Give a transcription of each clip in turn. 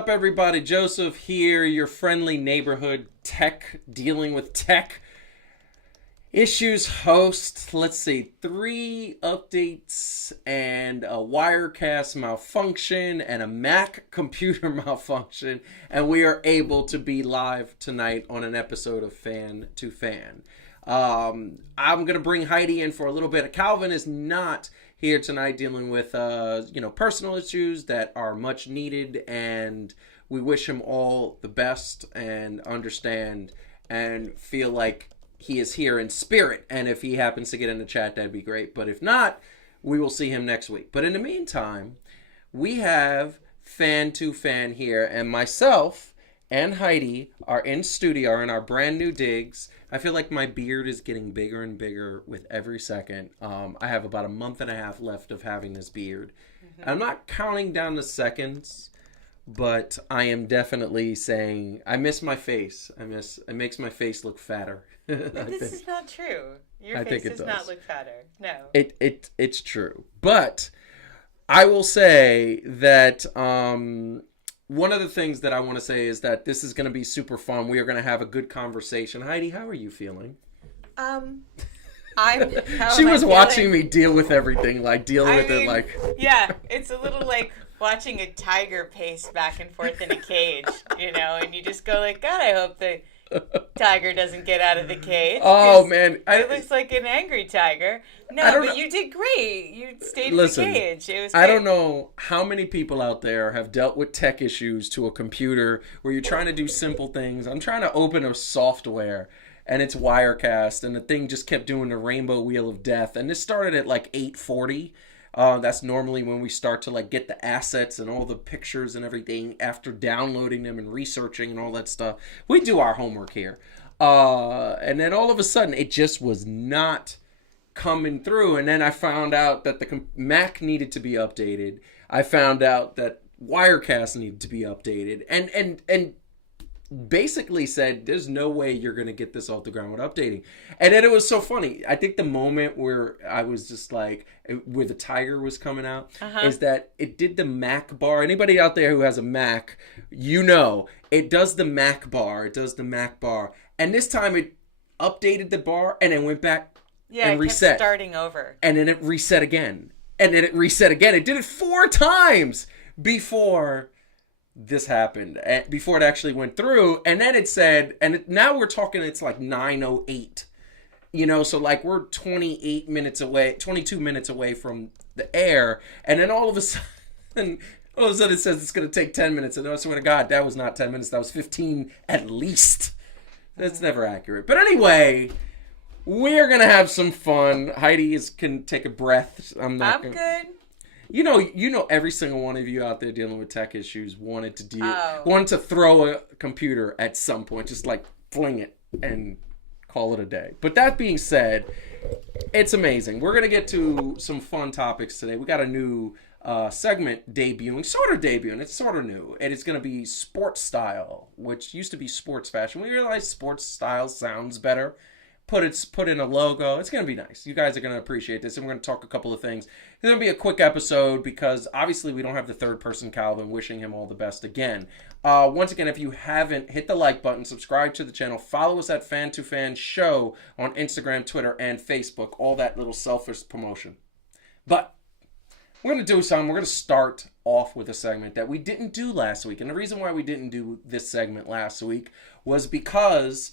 up, everybody? Joseph here, your friendly neighborhood dealing with tech issues host. Let's see, 3 updates and a Wirecast malfunction and a Mac computer malfunction, and we are able to be live tonight on an episode of Fan to Fan. I'm going to bring Heidi in for a little bit. Calvin is not here tonight dealing with, personal issues that are much needed, and we wish him all the best and understand and feel like he is here in spirit. And if he happens to get in the chat, that'd be great. But if not, we will see him next week. But in the meantime, we have Fan to Fan here, and myself and Heidi are in studio, are in our brand new digs. I feel like my beard is getting bigger and bigger with every second. I have about a month and a half left of having this beard. I'm not counting down the seconds, but I am definitely saying I miss my face. It makes my face look fatter. This is not true. Your face does not look fatter. No. It's true. But I will say that one of the things that I want to say is that this is going to be super fun. We are going to have a good conversation. Heidi, how are you feeling? She was watching me deal with everything, Yeah, it's a little like watching a tiger pace back and forth in a cage, and you just go like, God, I hope the tiger doesn't get out of the cage. Oh, man. It looks like an angry tiger. No, but you did great. You stayed in the cage. It was great. I don't know how many people out there have dealt with tech issues to a computer where you're trying to do simple things. I'm trying to open a software, and it's Wirecast, and the thing just kept doing the rainbow wheel of death. And this started at like 8:40. That's normally when we start to get the assets and all the pictures and everything after downloading them and researching and all that stuff. We do our homework here. And then all of a sudden it just was not coming through. And then I found out that the Mac needed to be updated. I found out that Wirecast needed to be updated. And basically said, there's no way you're going to get this off the ground with updating. And then it was so funny. I think the moment where I was just like, where the tiger was coming out, is that it did the Mac bar. Anybody out there who has a Mac, it does the Mac bar. It does the Mac bar. And this time it updated the bar and then went back and reset. Kept starting over. And then it reset again. And then it reset again. It did it 4 times before this happened, before it actually went through. And then it said, now we're talking, it's like 9:08, so like we're 22 minutes away from the air. And then all of a sudden it says it's going to take 10 minutes. And I swear to God, that was not 10 minutes. That was 15 at least. That's never accurate. But anyway, we're going to have some fun. Heidi can take a breath. I'm good. Every single one of you out there dealing with tech issues wanted to throw a computer at some point, just like fling it and call it a day. But that being said, it's amazing. We're going to get to some fun topics today. We got a new segment debuting. It's sort of new. And it's going to be sports style, which used to be sports fashion. We realized sports style sounds better. Put in a logo. It's going to be nice. You guys are going to appreciate this, and we're going to talk a couple of things. It's going to be a quick episode because obviously we don't have the third person Calvin, wishing him all the best again. Once again, if you haven't, hit the like button, subscribe to the channel, follow us at Fan to Fan Show on Instagram, Twitter, and Facebook. All that little selfish promotion. But we're going to do something. We're going to start off with a segment that we didn't do last week. And the reason why we didn't do this segment last week was because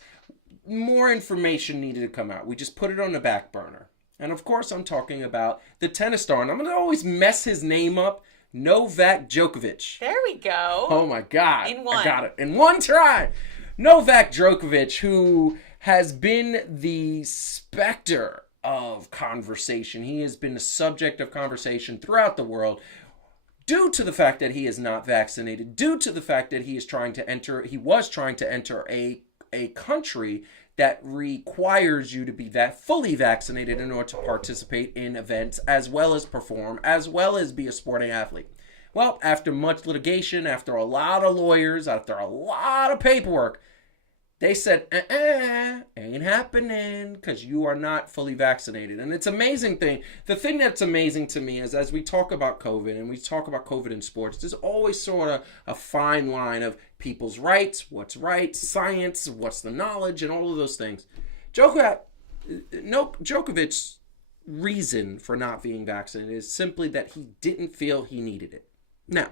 more information needed to come out. We just put it on the back burner. And of course, I'm talking about the tennis star. And I'm going to always mess his name up. Novak Djokovic. There we go. Oh my God. In one. I got it. In one try. Novak Djokovic, who has been the specter of conversation. He has been the subject of conversation throughout the world due to the fact that he is not vaccinated, due to the fact that he was trying to enter a country that requires you to be fully vaccinated in order to participate in events, as well as perform, as well as be a sporting athlete. Well, after much litigation, after a lot of lawyers, after a lot of paperwork, They said, ain't happening because you are not fully vaccinated. And it's amazing thing. The thing that's amazing to me is as we talk about COVID and we talk about COVID in sports, there's always sort of a fine line of people's rights, what's right, science, what's the knowledge, and all of those things. Djokovic's reason for not being vaccinated is simply that he didn't feel he needed it. Now,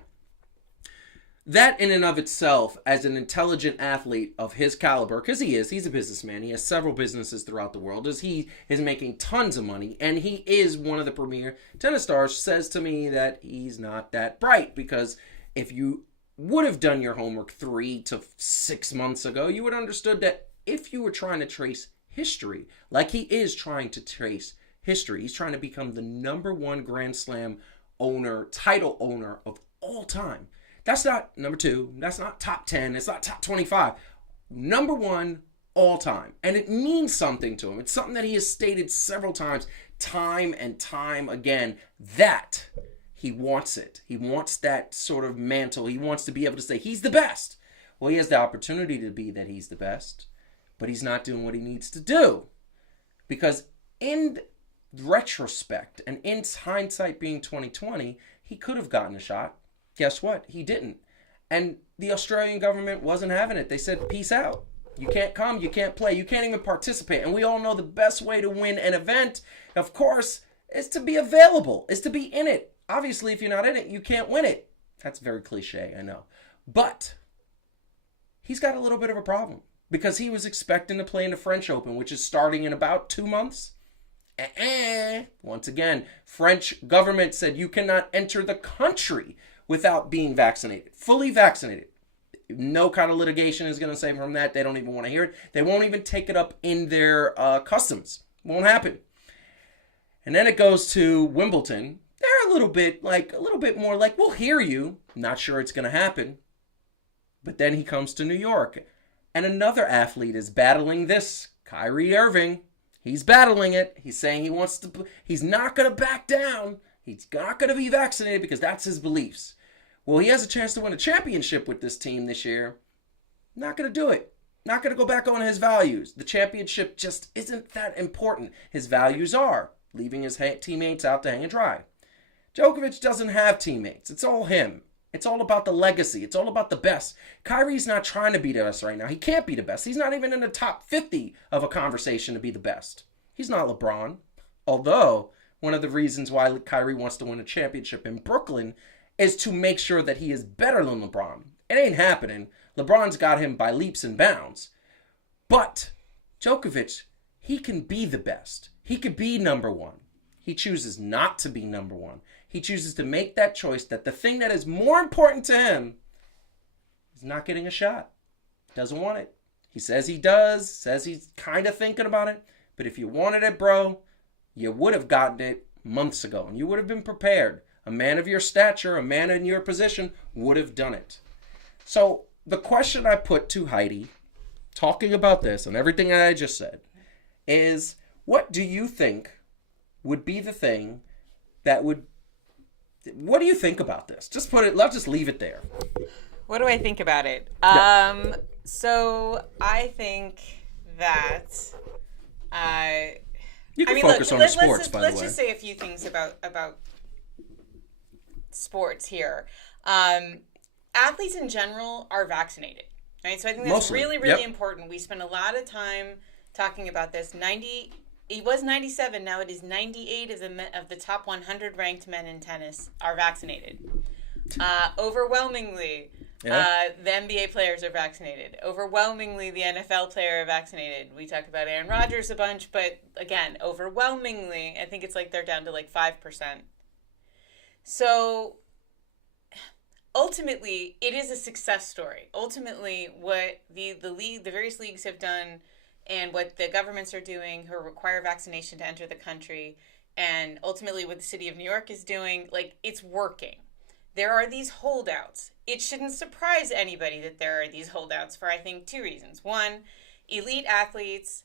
that in and of itself, as an intelligent athlete of his caliber, because he's a businessman, he has several businesses throughout the world, as he is making tons of money, and he is one of the premier tennis stars, says to me that he's not that bright, because if you would have done your homework 3 to 6 months ago, you would have understood that if you were trying to trace history, like he is trying to trace history, he's trying to become the #1 Grand Slam title owner of all time. That's not number 2. That's not top 10. It's not top 25. #1 all time. And it means something to him. It's something that he has stated several times, time and time again, that he wants it. He wants that sort of mantle. He wants to be able to say he's the best. Well, he has the opportunity to be that he's the best, but he's not doing what he needs to do. Because in retrospect and in hindsight being 2020, he could have gotten a shot. Guess what? He didn't. And the Australian government wasn't having it. They said, peace out. You can't come, you can't play, you can't even participate. And we all know the best way to win an event, of course, is to be available, is to be in it. Obviously, if you're not in it, you can't win it. That's very cliche, I know. But he's got a little bit of a problem because he was expecting to play in the French Open, which is starting in about 2 months. Once again, French government said you cannot enter the country without being vaccinated, fully vaccinated. No kind of litigation is going to save from that. They don't even want to hear it. They won't even take it up in their customs. Won't happen. And then it goes to Wimbledon. They're a little bit more like, we'll hear you. Not sure it's going to happen. But then he comes to New York. And another athlete is battling this, Kyrie Irving. He's battling it. He's saying he's not going to back down. He's not going to be vaccinated because that's his beliefs. Well, he has a chance to win a championship with this team this year. Not going to do it. Not going to go back on his values. The championship just isn't that important. His values are leaving his teammates out to hang and dry. Djokovic doesn't have teammates. It's all him. It's all about the legacy. It's all about the best. Kyrie's not trying to be the best right now. He can't be the best. He's not even in the top 50 of a conversation to be the best. He's not LeBron. Although, one of the reasons why Kyrie wants to win a championship in Brooklyn is to make sure that he is better than LeBron. It ain't happening. LeBron's got him by leaps and bounds. But Djokovic, he can be the best. He could be #1. He chooses not to be #1. He chooses to make that choice that the thing that is more important to him is not getting a shot. Doesn't want it. He says he does, says he's kind of thinking about it. But if you wanted it, bro, you would have gotten it months ago. And you would have been prepared. A man of your stature, a man in your position would have done it. So the question I put to Heidi, talking about this and everything that I just said, is what do you think would be the thing that would... What do you think about this? Just put it, let's just leave it there. What do I think about it? Yeah. So I think that you can focus on the sports, by the way. Let's just say a few things about sports here. Athletes in general are vaccinated, right? So I think that's Mostly. really, really important. We spend a lot of time talking about this. It was 97. Now it is 98 of the top 100 ranked men in tennis are vaccinated. Overwhelmingly, the NBA players are vaccinated. Overwhelmingly, the NFL player are vaccinated. We talk about Aaron Rodgers a bunch, but again, overwhelmingly, I think it's like they're down to like 5%. So ultimately, it is a success story. Ultimately, what the various leagues have done and what the governments are doing who require vaccination to enter the country, and ultimately what the city of New York is doing, like, it's working. There are these holdouts. It shouldn't surprise anybody that there are these holdouts for, I think, 2 reasons. One, elite athletes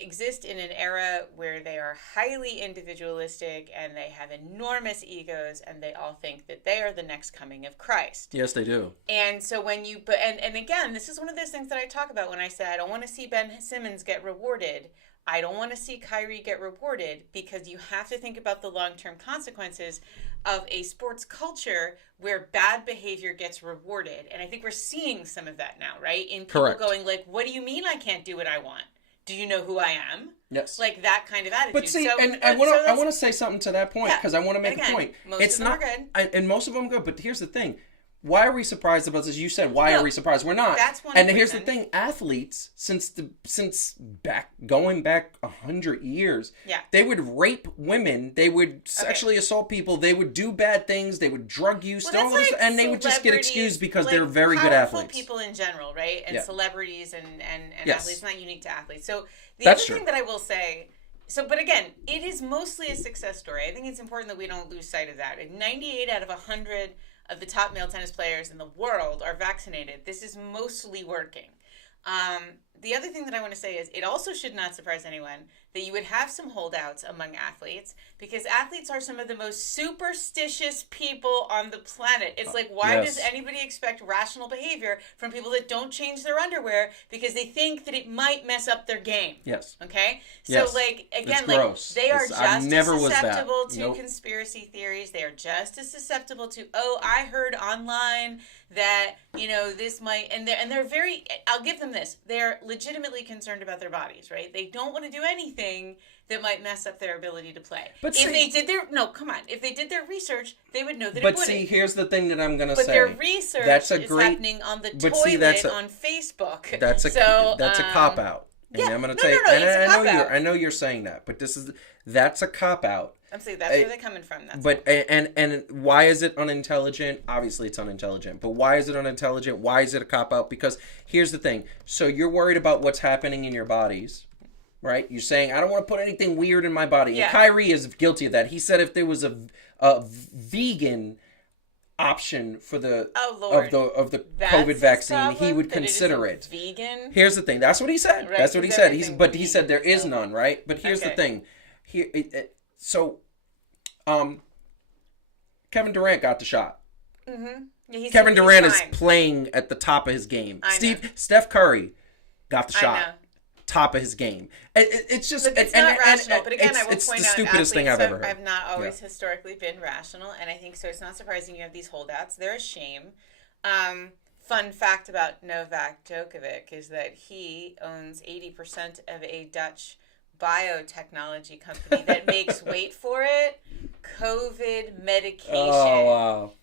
exist in an era where they are highly individualistic and they have enormous egos and they all think that they are the next coming of Christ. Yes, they do. And so when you and again, this is one of those things that I talk about when I say I don't want to see Ben Simmons get rewarded. I don't want to see Kyrie get rewarded, because you have to think about the long-term consequences of a sports culture where bad behavior gets rewarded. And I think we're seeing some of that now, right? In people Correct. going like, what do you mean I can't do what I want? Do you know who I am? Yes. Like that kind of attitude. But see, so, and I want to say something to that point, because I want to make a point. Most of them are good. And most of them are good. But here's the thing. Why are we surprised about this? You said, why are we surprised? We're not. That's one and reason. Here's the thing. Athletes, since going back 100 years, they would rape women. They would sexually assault people. They would do bad things. They would drug use. All this, and they would just get excused because they're very good athletes. People in general, right? And celebrities and athletes, not unique to athletes. So the That's other thing that I will say... but again, it is mostly a success story. I think it's important that we don't lose sight of that. 98 out of 100 of the top male tennis players in the world are vaccinated. This is mostly working. The other thing that I want to say is it also should not surprise anyone that you would have some holdouts among athletes, because athletes are some of the most superstitious people on the planet. It's like, why does anybody expect rational behavior from people that don't change their underwear because they think that it might mess up their game? Yes. Okay? So, like, again, like, they are just as susceptible to conspiracy theories. They are just as susceptible to, I heard online that, this might, and they're very, I'll give them this, they're legitimately concerned about their bodies, right? They don't want to do anything that might mess up their ability to play. But if they did their research, they would know that it wouldn't. But see, here's the thing that I'm going to say. But their research is happening on the toilet on Facebook. That's a cop-out. And I'm going to tell you, I know you're saying that, but that's a cop-out. I'm saying that's where they're coming from. And why is it unintelligent? Obviously, it's unintelligent. But why is it unintelligent? Why is it a cop-out? Because here's the thing. So you're worried about what's happening in your bodies, right? You're saying, I don't want to put anything weird in my body. Yeah. And Kyrie is guilty of that. He said if there was a vegan option for the of the COVID vaccine, he would consider it. Vegan? Here's the thing. That's what he said. Right, that's what he said. He said there is none, right? But here's the thing. Kevin Durant got the shot. Mm-hmm. Kevin Durant is playing at the top of his game. Steph Curry got the shot. Top of his game. It's just... It's not rational, but again, I will point out... It's the stupidest thing I've ever heard. I've not always historically been rational, and I think so it's not surprising you have these holdouts. They're a shame. Fun fact about Novak Djokovic is that he owns 80% of a Dutch biotechnology company that makes, wait for it, COVID medication. Oh,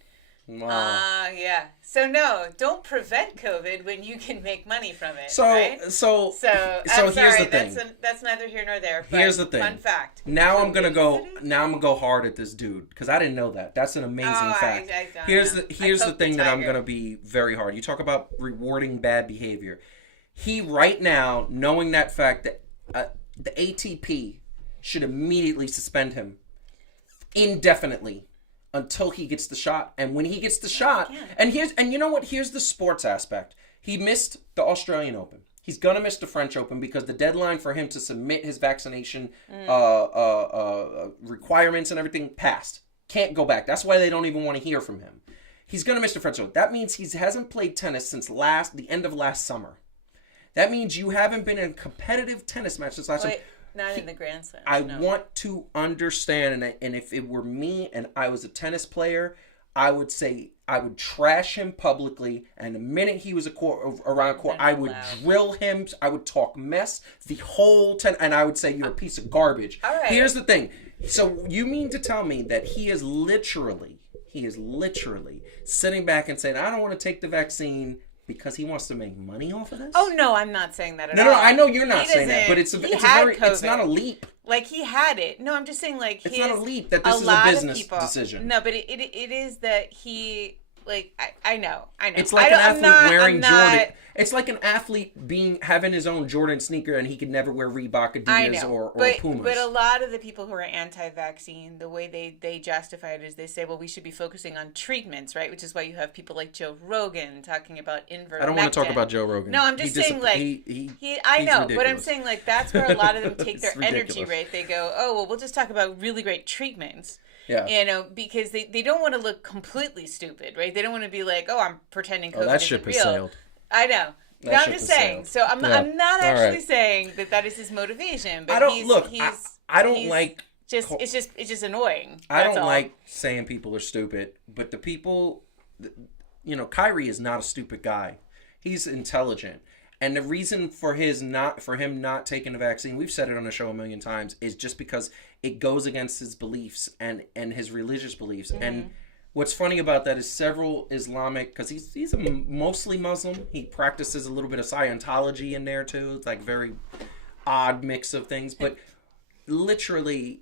wow. Yeah. So no, don't prevent COVID when you can make money from it. Right? So here's the thing. That's neither here nor there. But here's the thing. Fun fact. Now I'm gonna go hard at this dude because I didn't know that. That's an amazing fact. Here's the thing that I'm gonna be very hard. You talk about rewarding bad behavior. He right now, knowing that fact that the ATP should immediately suspend him indefinitely until he gets the shot. And when he gets the shot, and you know what? Here's the sports aspect. He missed the Australian Open. He's gonna miss the French Open because the deadline for him to submit his vaccination requirements and everything passed. Can't go back. That's why they don't even want to hear from him. He's gonna miss the French Open. That means he hasn't played tennis since the end of last summer. That means you haven't been in a competitive tennis match since last summer. Not in the Grand Slam. I want to understand, and if it were me and I was a tennis player, I would say I would trash him publicly, and the minute he was around court, I would drill him. I would talk mess the whole time, and I would say you're a piece of garbage. All right. Here's the thing. So you mean to tell me that he is literally sitting back and saying, I don't want to take the vaccine because he wants to make money off of this? Oh, no, I'm not saying that at all. No, I know you're not saying that, but it's not a leap. Like, he had it. No, I'm just saying, like, it's not a leap that this is a business decision. No, but it is that he, like, I know. It's like an athlete wearing Jordan. It's like an athlete having his own Jordan sneaker and he could never wear Reebok, Adidas, or Pumas. But a lot of the people who are anti-vaccine, the way they justify it is they say, well, we should be focusing on treatments, right? Which is why you have people like Joe Rogan talking about ivermectin. I don't want to talk about Joe Rogan. No, I'm just saying, like, I know, ridiculous. but I'm saying, like, that's where a lot of them take their ridiculous. energy, right? They go, oh, well, we'll just talk about really great treatments. Yeah. You know, because they don't want to look completely stupid, right? They don't want to be like, oh, I'm pretending COVID that isn't ship has real. sailed. I know. That I'm ship just has saying. sailed. So I'm not actually right. saying that is his motivation. But I don't it's just annoying. I don't all. like saying people are stupid, but the people, Kyrie is not a stupid guy. He's intelligent. And the reason for him not taking the vaccine, we've said it on the show a million times, is just because it goes against his beliefs and his religious beliefs. Mm-hmm. And what's funny about that is several Islamic, because he's a mostly Muslim. He practices a little bit of Scientology in there too. It's like very odd mix of things. But literally,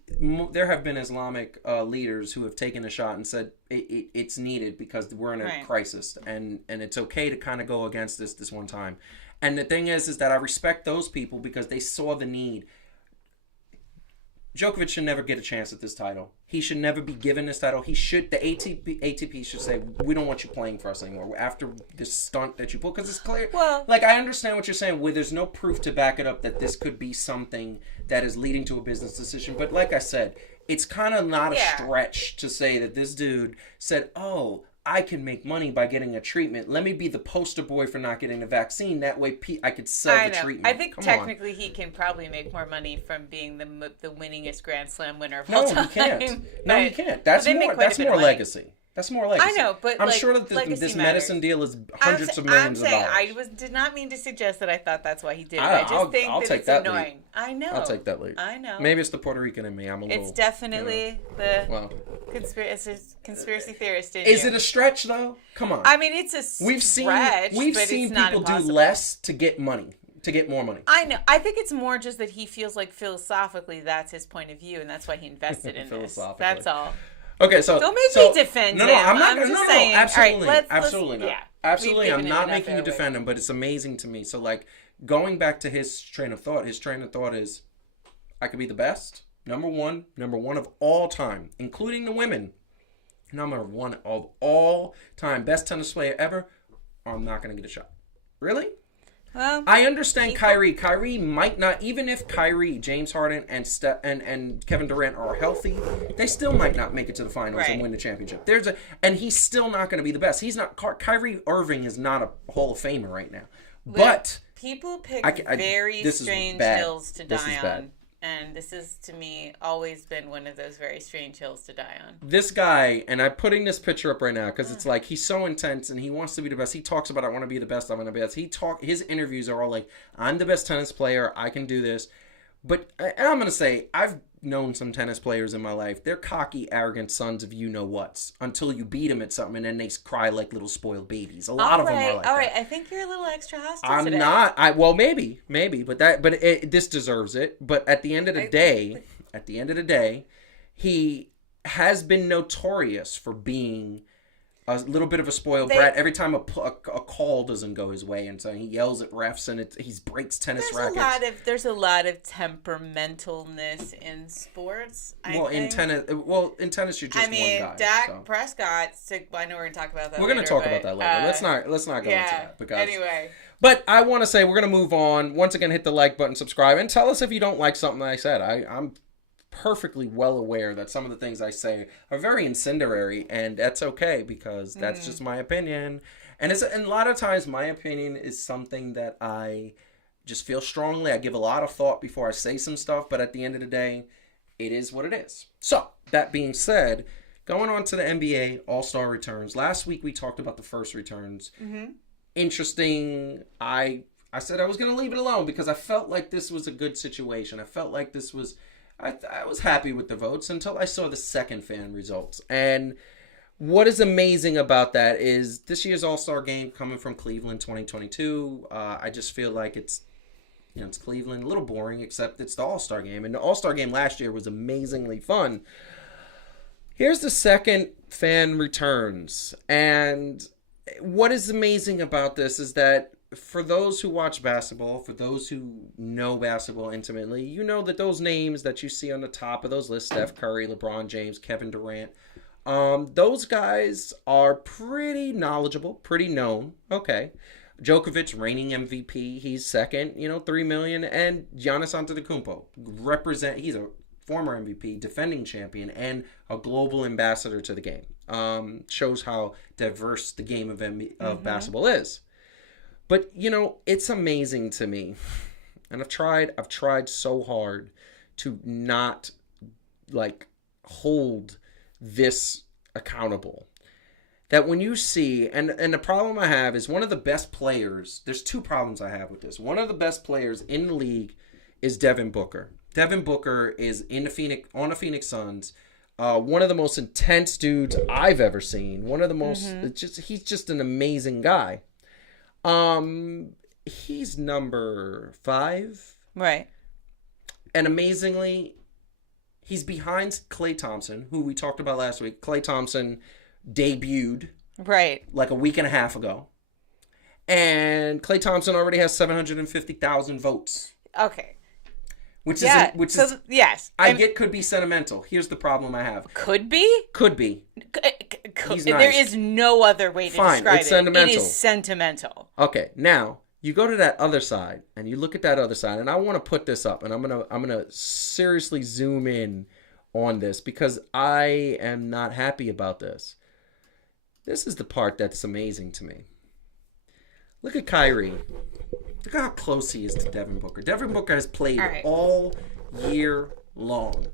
there have been Islamic leaders who have taken a shot and said it's needed because we're in a crisis. And it's okay to kind of go against this one time. And the thing is that I respect those people because they saw the need. Djokovic should never get a chance at this title. He should never be given this title. The ATP should say, we don't want you playing for us anymore after this stunt that you pulled, because it's clear. Well, like, I understand what you're saying, where there's no proof to back it up that this could be something that is leading to a business decision. But like I said, it's kind of not a stretch to say that this dude said, oh, I can make money by getting a treatment. Let me be the poster boy for not getting the vaccine. That way I could sell the treatment. I think technically he can probably make more money from being the winningest Grand Slam winner of all time. He can't. No, he can't. That's more legacy. That's more legacy. I know, but I'm sure that this medicine deal is hundreds of millions of dollars. I did not mean to suggest that I thought that's why he did it. I just think that it's annoying. I know. I'll take that lead. I know. Maybe it's the Puerto Rican in me. I'm a little. It's definitely the conspiracy theorist in Is it a stretch though? Come on. I mean, it's a stretch. We've seen people do less to get money. To get more money. I know. I think it's more just that he feels like philosophically that's his point of view, and that's why he invested in this. That's all. Okay, so don't make me defend him. No, I'm not. I'm just saying. Absolutely, right, absolutely not. Yeah, absolutely, I'm not making you defend him, but it's amazing to me. So, like, going back to his train of thought is, I could be the best, number one of all time, including the women, number one of all time, best tennis player ever. Or I'm not going to get a shot. Really? I understand Kyrie. Kyrie might not, even if Kyrie, James Harden, and Kevin Durant are healthy, they still might not make it to the finals and win the championship. And he's still not going to be the best. He's not. Kyrie Irving is not a Hall of Famer right now. But people pick very strange hills to die on. And this has, to me, always been one of those very strange hills to die on. This guy, and I'm putting this picture up right now because it's like he's so intense and he wants to be the best. He talks about, I want to be the best, I want to be the best. His interviews are all like, I'm the best tennis player, I can do this. But, and I'm going to say, I've known some tennis players in my life. They're cocky, arrogant sons of you-know-whats until you beat them at something and then they cry like little spoiled babies. A lot of them are like that. All right, I think you're a little extra hostile today. I'm not. Well, maybe, but this deserves it. But at the end of the day, he has been notorious for being a little bit of a spoiled brat. Every time a call doesn't go his way, and so he yells at refs, and he breaks tennis rackets. There's a lot of temperamentalness in sports. In tennis, you're just one guy. Dak Prescott. I know we're gonna talk about that. We're gonna talk about that later. Let's not go into that because anyway. But I want to say we're gonna move on. Once again, hit the like button, subscribe, and tell us if you don't like something that I said. I'm perfectly well aware that some of the things I say are very incendiary, and that's okay because that's just my opinion. And a lot of times my opinion is something that I just feel strongly. I give a lot of thought before I say some stuff, but at the end of the day, it is what it is. So, that being said, going on to the NBA AllStar returns. Last week we talked about the first returns. Mm-hmm. Interesting. I said I was going to leave it alone because I felt like this was a good situation. I felt like this was... I was happy with the votes until I saw the second fan results. And what is amazing about that is this year's All-Star game coming from Cleveland 2022. I just feel like it's Cleveland, a little boring, except it's the All-Star game. And the All-Star game last year was amazingly fun. Here's the second fan returns. And what is amazing about this is that for those who watch basketball, for those who know basketball intimately, you know that those names that you see on the top of those lists, Steph Curry, LeBron James, Kevin Durant, those guys are pretty knowledgeable, pretty known. Okay. Djokovic, reigning MVP, he's second, $3 million. And Giannis Antetokounmpo, he's a former MVP, defending champion, and a global ambassador to the game. Shows how diverse the game of basketball is. But, it's amazing to me. And I've tried so hard to not, hold this accountable. That when you see, and the problem I have is one of the best players, there's two problems I have with this. One of the best players in the league is Devin Booker. Devin Booker is on the Phoenix Suns. One of the most intense dudes I've ever seen. One of the most, he's just an amazing guy. He's number 5. Right. And amazingly, he's behind Klay Thompson, who we talked about last week. Klay Thompson debuted like a week and a half ago. And Klay Thompson already has 750,000 votes. Okay. Yes. I get could be sentimental. Here's the problem I have. Could be? Could be. He's nice. There is no other way to describe it's sentimental. It is sentimental. Okay, now you go to that other side and you look at that other side, and I want to put this up, and I'm gonna seriously zoom in on this because I am not happy about this. This is the part that's amazing to me. Look at Kyrie. Look how close he is to Devin Booker. Devin Booker has played all year long.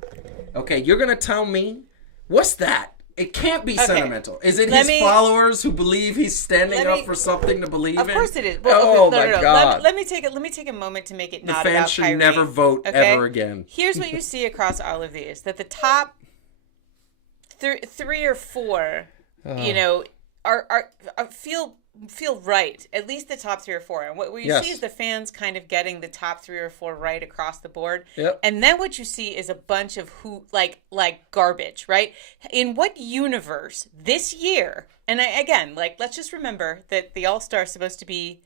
Okay, you're going to tell me, what's that? It can't be sentimental. Is it his followers who believe he's standing up for something to believe in? Of course it is. Well, my God. Let me take a moment to make it not about Kyrie. The fans should never vote ever again. Here's what you see across all of these. That the top 3 or 4, feel right. At least the top 3 or 4. And what you see is the fans kind of getting the top 3 or 4 right across the board. Yep. And then what you see is a bunch of garbage, right? In what universe this year? And let's just remember that the AllStar is supposed to be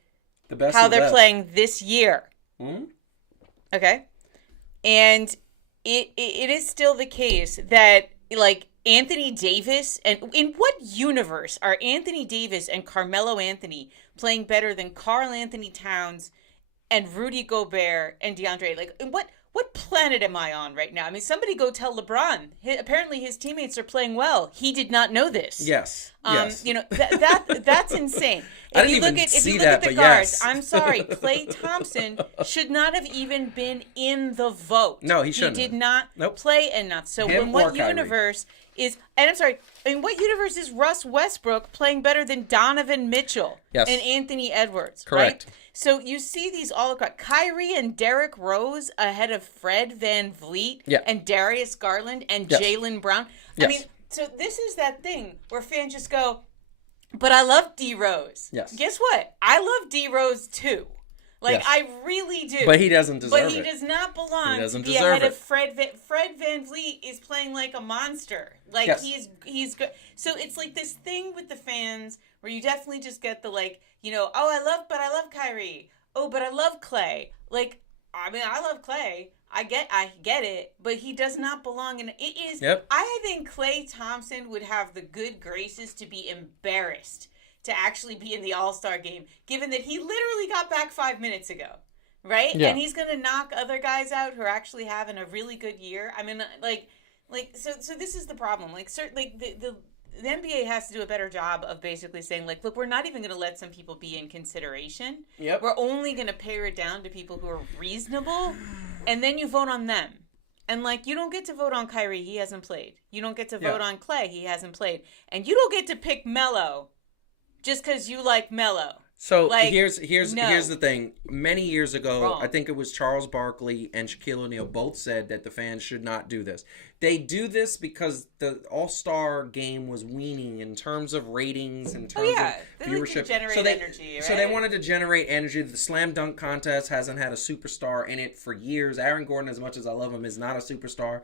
the best how they're playing this year. Mm-hmm. Okay? And it is still the case that Anthony Davis, and in what universe are Anthony Davis and Carmelo Anthony playing better than Karl Anthony Towns and Rudy Gobert and DeAndre? What planet am I on right now? I mean, somebody go tell LeBron. Apparently his teammates are playing well. He did not know this. Yes. That's insane. If you look at the guards, yes. I'm sorry, Klay Thompson should not have even been in the vote. No, he shouldn't. He did not play enough. So in what universe is Russ Westbrook playing better than Donovan Mitchell and Anthony Edwards? Correct. Right? So you see these all across. Kyrie and Derrick Rose ahead of Fred VanVleet and Darius Garland and Jaylen Brown. Yes. I mean, so this is that thing where fans just go, but I love D Rose. Yes. Guess what? I love D Rose too. I really do. But he doesn't deserve it. But he does not belong to be ahead of Fred VanVleet is playing like a monster. He's good. So it's like this thing with the fans where you definitely just get the I love Kyrie. Oh, but I love Klay. I love Klay. I get it, but he does not belong in it is I think Klay Thompson would have the good graces to be embarrassed to actually be in the All-Star game, given that he literally got back 5 minutes ago, right? Yeah. And he's going to knock other guys out who are actually having a really good year. I mean, so this is the problem. Certainly the NBA has to do a better job of basically saying, look, we're not even going to let some people be in consideration. Yep. We're only going to pare it down to people who are reasonable, and then you vote on them. And, you don't get to vote on Kyrie. He hasn't played. You don't get to vote on Klay. He hasn't played. And you don't get to pick Melo just because you like Melo. So here's the thing. Many years ago, I think it was Charles Barkley and Shaquille O'Neal both said that the fans should not do this. They do this because the All-Star game was weaning in terms of ratings, in terms of viewership. Energy, right? So they wanted to generate energy. The slam dunk contest hasn't had a superstar in it for years. Aaron Gordon, as much as I love him, is not a superstar.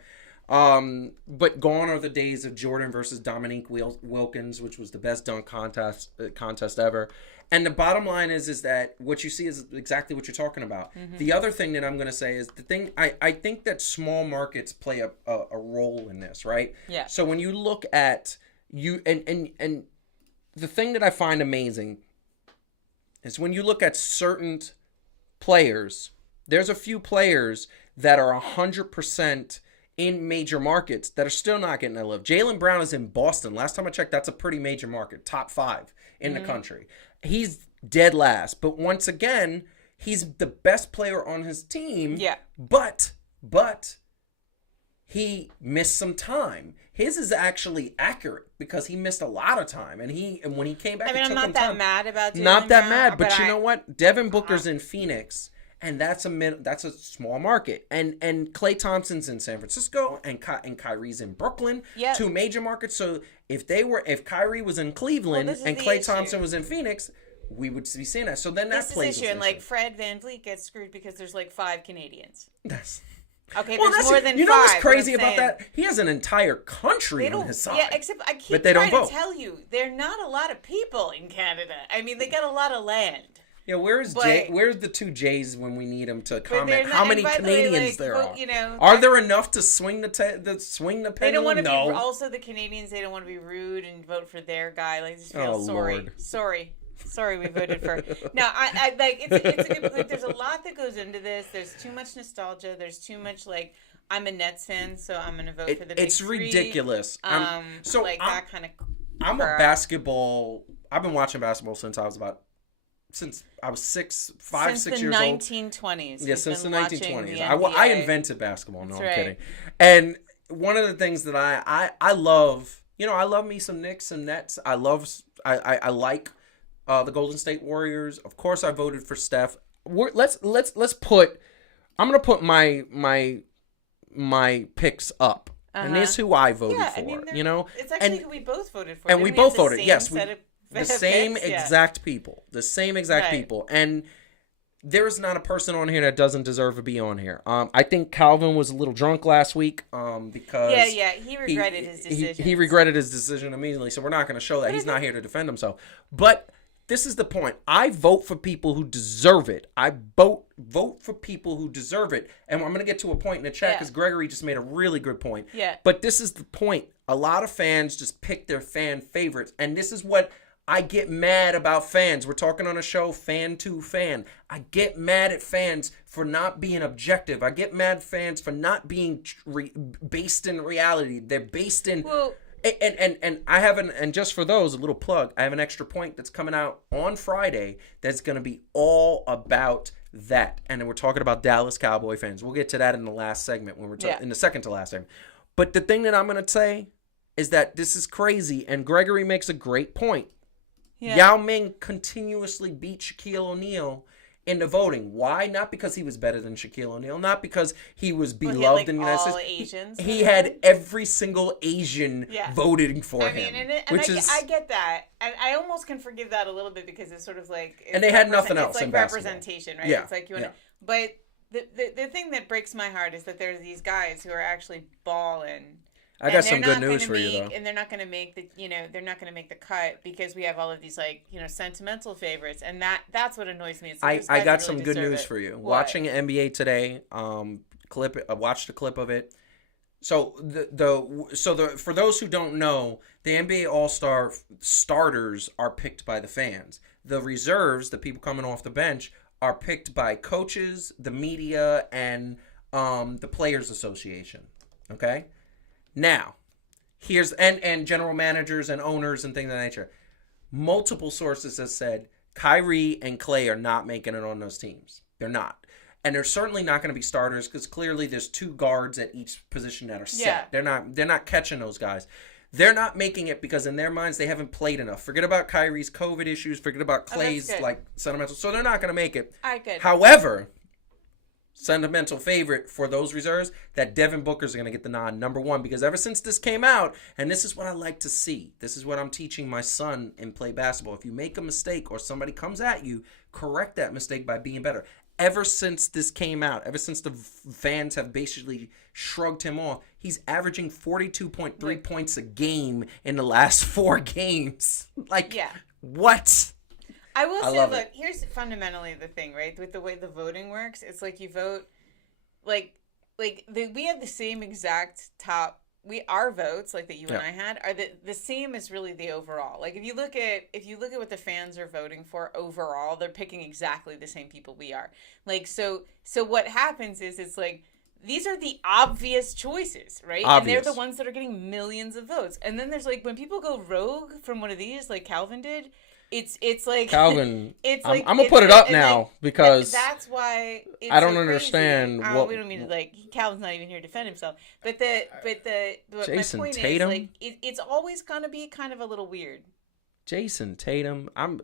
But gone are the days of Jordan versus Dominique Wilkins, which was the best dunk contest ever. And the bottom line is that what you see is exactly what you're talking about. Mm-hmm. The other thing that I'm going to say is I think that small markets play a role in this, right? Yeah. So when you look at and the thing that I find amazing is when you look at certain players, there's a few players that are 100% in major markets that are still not getting that love. Jaylen Brown is in Boston. Last time I checked, that's a pretty major market, top 5 in the country. He's dead last, but once again, he's the best player on his team. Yeah. But he missed some time. His is actually accurate because he missed a lot of time, and when he came back, I mean, I'm not that mad about Jaylen not that Brown, mad, but you know what? Devin Booker's in Phoenix, and that's a small market, and Klay Thompson's in San Francisco, and Kyrie's in Brooklyn, yep. 2 major markets. So if Kyrie was in Cleveland and Klay Thompson was in Phoenix, we would be seeing that. So then that plays issue, and like Fred VanVleet gets screwed because there's like 5 Canadians. That's. Okay, well, there's more than 5. You know what's crazy about that? He has an entire country on his side. Yeah, except I keep trying to tell you, there are not a lot of people in Canada. I mean, they got a lot of land. Yeah, where's the 2 J's when we need them to comment how many Canadians there are? You know, are there enough to swing the pendulum? They don't want to be. Also, the Canadians, they don't want to be rude and vote for their guy. Like, just feel sorry, we voted for. No, I like it's a good. Like, there's a lot that goes into this. There's too much nostalgia. There's too much like I'm a Nets fan, so I'm gonna vote for the. Big It's ridiculous. That kind of. I'm a basketball. I've been watching basketball since I was 5, 6 years old. Since the 1920s. Yeah, since the 1920s. I invented basketball. No, That's I'm right. kidding. And one of the things that I love, I love me some Knicks, some Nets. I like the Golden State Warriors. Of course, I voted for Steph. Let's put. I'm gonna put my picks up, and this is who I voted for. I mean, it's actually who we both voted for. And we both voted. Yes, the same exact people. The same exact people. And there is not a person on here that doesn't deserve to be on here. I think Calvin was a little drunk last week because he regretted his decision. He regretted his decision immediately. So we're not going to show that. He's not here to defend himself. But this is the point. I vote for people who deserve it. I vote for people who deserve it. And I'm going to get to a point in the chat because Gregory just made a really good point. Yeah. But this is the point. A lot of fans just pick their fan favorites. And this is what I get mad about fans. We're talking on a show, fan to fan. I get mad at fans for not being objective. I get mad at fans for not being based in reality. They're based in... Well, and I have and just for those, a little plug, I have an extra point that's coming out on Friday that's going to be all about that. And then we're talking about Dallas Cowboy fans. We'll get to that in the last segment when we're in the second to last segment. But the thing that I'm going to say is that this is crazy, and Gregory makes a great point. Yeah. Yao Ming continuously beat Shaquille O'Neal in the voting. Why? Not because he was better than Shaquille O'Neal. Not because he was beloved in the United States. Asians. He had every single Asian voting for him. I get that. And I almost can forgive that a little bit because it's sort of like... And they had nothing else in basketball. Representation, right? Yeah. It's like you want to... But the thing that breaks my heart is that there's these guys who are actually balling. I got some good news for you, though. And they're not going to make the cut because we have all of these sentimental favorites, and that's what annoys me. I got some good news for you. What? Watching NBA today, watched a clip of it. So for those who don't know, the NBA AllStar starters are picked by the fans. The reserves, the people coming off the bench, are picked by coaches, the media, and the Players Association. Okay. Now, here's and general managers and owners and things of that nature. Multiple sources have said Kyrie and Klay are not making it on those teams. They're not. And they're certainly not going to be starters because clearly there's 2 guards at each position that are set. Yeah. They're not catching those guys. They're not making it because in their minds they haven't played enough. Forget about Kyrie's COVID issues. Forget about Klay's sentimental. So they're not going to make it. All right, good. However, sentimental favorite for those reserves, that Devin Booker's going to get the nod, number 1, because ever since this came out, and this is what I like to see. This is what I'm teaching my son in play basketball. If you make a mistake or somebody comes at you, correct that mistake by being better. ever since this came out, ever since the fans have basically shrugged him off, he's averaging 42.3 points a game in the last 4 games. Like, what? I will say, look, here's fundamentally the thing, right? With the way the voting works, it's like you vote, we have the same exact our votes, like that you and I had, are the same as really the overall. Like if you look at what the fans are voting for overall, they're picking exactly the same people we are. Like so what happens is it's like these are the obvious choices, right? And they're the ones that are getting millions of votes. And then there's like when people go rogue from one of these, like Calvin did. It's like Calvin. I'm gonna put it up now because that's why I don't understand. We don't mean to Calvin's not even here to defend himself. But Jason my point Tatum. Is it's always gonna be kind of a little weird. Jason Tatum. All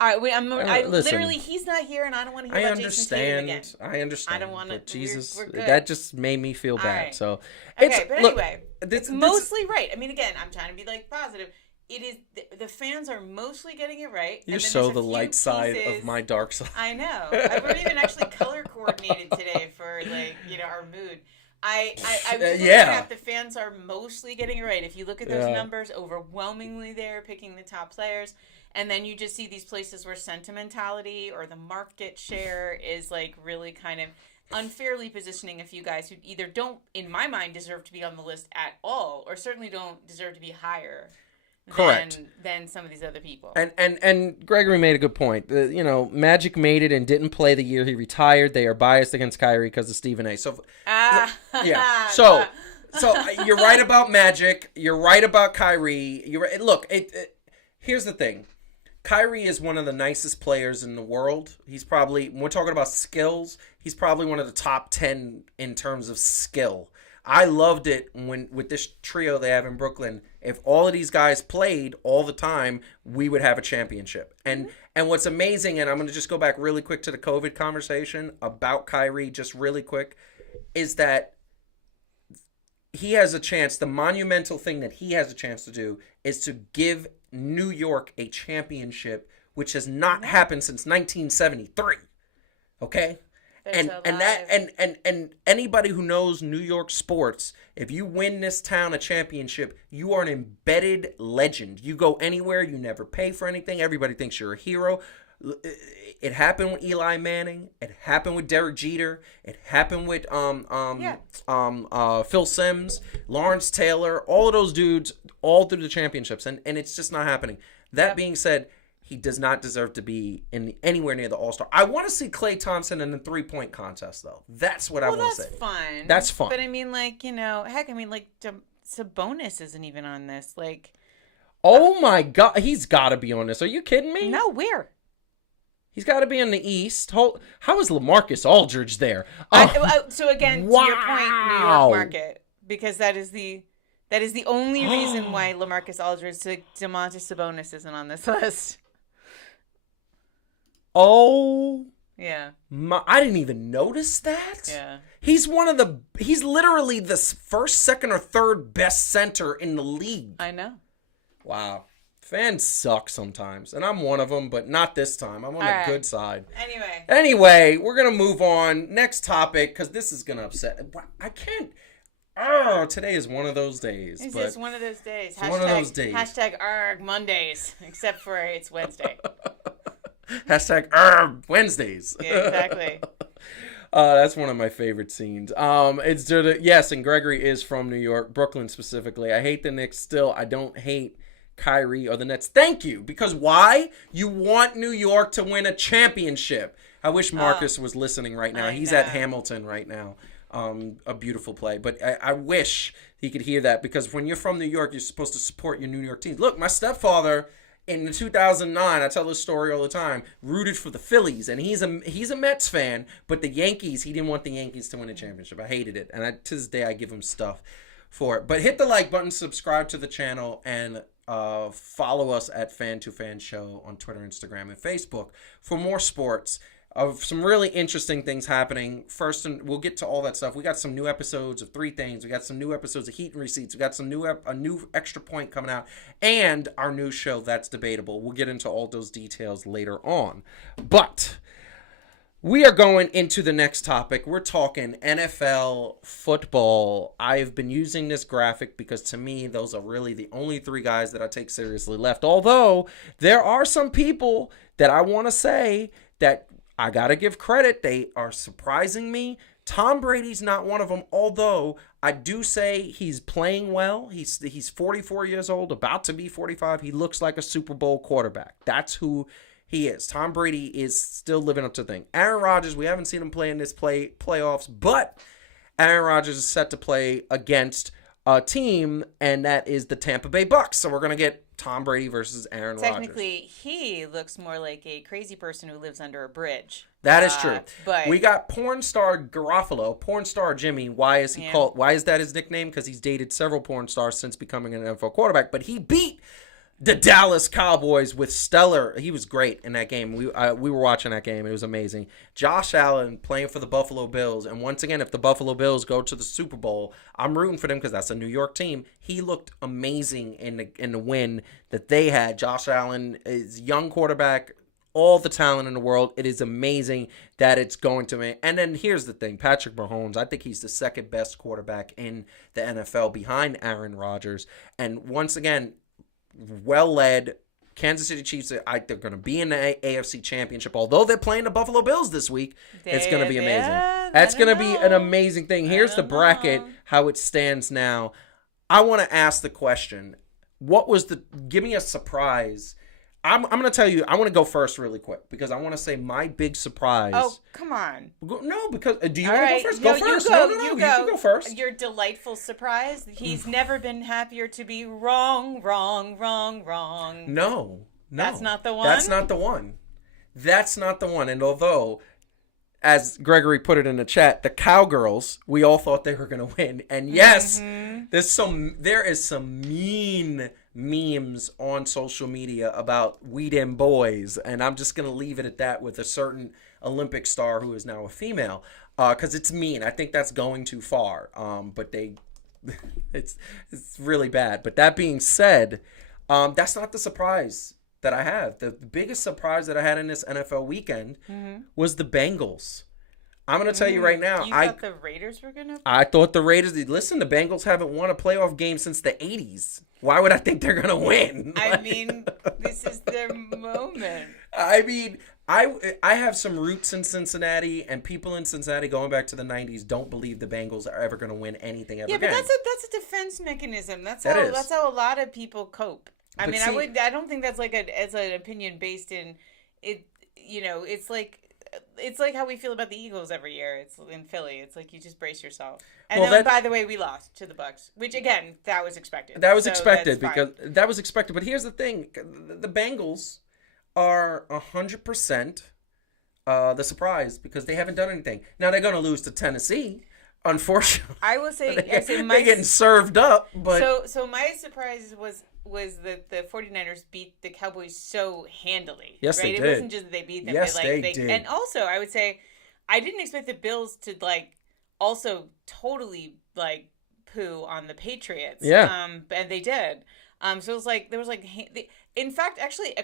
right, listen, literally he's not here, and I don't want to hear about Jason Tatum again. I understand. I don't want to. Jesus, we're good. that just made me feel bad. Right. So okay, but anyway, it's mostly right. I mean, again, I'm trying to be positive. It is the fans are mostly getting it right. You're so the light side of my dark side. I know. We're even actually color coordinated today for our mood. I was looking at the fans are mostly getting it right. If you look at those numbers, overwhelmingly they're picking the top players, and then you just see these places where sentimentality or the market share is like really kind of unfairly positioning a few guys who either don't, in my mind, deserve to be on the list at all, or certainly don't deserve to be higher. Correct. Than some of these other people. And Gregory made a good point. Magic made it and didn't play the year he retired. They are biased against Kyrie because of Stephen A. So So you're right about Magic. You're right about Kyrie. You're right. Look, here's the thing. Kyrie is one of the nicest players in the world. He's probably, when we're talking about skills, he's probably one of the top 10 in terms of skill. I loved it with this trio they have in Brooklyn. If all of these guys played all the time, we would have a championship. And what's amazing, and I'm going to just go back really quick to the COVID conversation about Kyrie, just really quick, is that he has a chance. The monumental thing that he has a chance to do is to give New York a championship, which has not happened since 1973. Okay? And anybody who knows New York sports, if you win this town a championship, you are an embedded legend. You go anywhere, you never pay for anything. Everybody thinks you're a hero. It happened with Eli Manning. It happened with Derek Jeter. It happened with Phil Simms, Lawrence Taylor, all of those dudes, all through the championships, and it's just not happening. That being said, he does not deserve to be anywhere near the All-Star. I want to see Klay Thompson in the 3-point contest, though. That's what I want to say. That's fun. That's fun. But I mean, Sabonis isn't even on this. Oh my God, he's got to be on this. Are you kidding me? No, where? He's got to be in the East. How is LaMarcus Aldridge there? So again, to your point, New York market, because that is the only reason why LaMarcus Aldridge, Domantas Sabonis isn't on this list. Oh, yeah. I didn't even notice that. Yeah. He's literally the first, second, or third best center in the league. I know. Wow. Fans suck sometimes, and I'm one of them, but not this time. I'm on the good side. Anyway, we're going to move on. Next topic, because this is going to upset. I can't. Today is one of those days. It's just one of those days. One of those days. Hashtag ARG Mondays, except for it's Wednesday. Hashtag ARG Wednesdays. Yeah, exactly. That's one of my favorite scenes. It's due to, yes, and Gregory is from New York, Brooklyn specifically. I hate the Knicks still. I don't hate Kyrie or the Nets. Thank you. Because why? You want New York to win a championship. I wish Marcus was listening right now. He's at Hamilton right now. A beautiful play. But I wish he could hear that, because when you're from New York, you're supposed to support your New York teams. Look, my stepfather in 2009, I tell this story all the time, rooted for the Phillies, and he's a Mets fan, but the Yankees, he didn't want the Yankees to win a championship. I hated it, and to this day I give him stuff for it. But hit the like button, subscribe to the channel, and follow us at Fan2Fan Show on Twitter, Instagram, and Facebook for more sports. Of some really interesting things happening. First, and we'll get to all that stuff. We got some new episodes of 3 Things. We got some new episodes of Heat and Receipts. We got some a new Extra Point coming out, and our new show, That's Debatable. We'll get into all those details later on. But We are going into the next topic. We're talking NFL football. I've been using this graphic because to me, those are really the only three guys that I take seriously left. Although there are some people that I want to say that I got to give credit. They are surprising me. Tom Brady's not one of them, although I do say he's playing well. He's 44 years old, about to be 45. He looks like a Super Bowl quarterback. That's who he is. Tom Brady is still living up to the thing. Aaron Rodgers, we haven't seen him play in this playoffs, but Aaron Rodgers is set to play against a team, and that is the Tampa Bay Bucks. So we're going to get Tom Brady versus Aaron Rodgers. Technically, he looks more like a crazy person who lives under a bridge. That is true. But we got porn star Garofalo, porn star Jimmy. Why is he called? Why is that his nickname? Because he's dated several porn stars since becoming an NFL quarterback. But he beat the Dallas Cowboys with stellar. He was great in that game. We were watching that game. It was amazing. Josh Allen playing for the Buffalo Bills. And once again, if the Buffalo Bills go to the Super Bowl, I'm rooting for them because that's a New York team. He looked amazing in the win that they had. Josh Allen is a young quarterback, all the talent in the world. It is amazing that it's going to me. And then here's the thing. Patrick Mahomes, I think he's the second best quarterback in the NFL behind Aaron Rodgers. And once again, well-led. Kansas City Chiefs, they're going to be in the AFC Championship. Although they're playing the Buffalo Bills this week, it's going to be amazing. That's going to be an amazing thing. Here's the bracket, how it stands now. I want to ask the question, give me a surprise. I'm going to tell you, I want to go first really quick because I want to say my big surprise. Oh, come on. No, because do you want to go first? Go first. You can go first. Your delightful surprise. He's never been happier to be wrong. No. That's not the one? That's not the one. And although, as Gregory put it in the chat, the Cowgirls, we all thought they were going to win. And yes, there is some mean memes on social media about we dem boys, and I'm just going to leave it at that with a certain Olympic star who is now a female, because it's mean. I think that's going too far, but it's really bad. But that being said, that's not the surprise that I have. The biggest surprise that I had in this NFL weekend was the Bengals. I'm going to tell you right now. You thought the Raiders were going to? I thought the Raiders. Listen, the Bengals haven't won a playoff game since the 80s. Why would I think they're going to win? I mean, this is their moment. I mean, I have some roots in Cincinnati, and people in Cincinnati going back to the 90s don't believe the Bengals are ever going to win anything ever again. Yeah, but that's a defense mechanism. That's how a lot of people cope. I don't think that's like as an opinion based in it. You know, it's like how we feel about the Eagles every year. It's in Philly. It's like you just brace yourself. And by the way, we lost to the Bucks, which again, that was expected. That was expected. But here's the thing: the Bengals are 100% the surprise because they haven't done anything. Now they're going to lose to Tennessee. Unfortunately, I will say, they're getting served up. But so my surprise was that the 49ers beat the Cowboys so handily. Yes, right? they did. It wasn't just that they beat them. Yes, but they did. And also, I would say, I didn't expect the Bills to also totally poo on the Patriots. Yeah. And they did. So it was there was in fact, actually,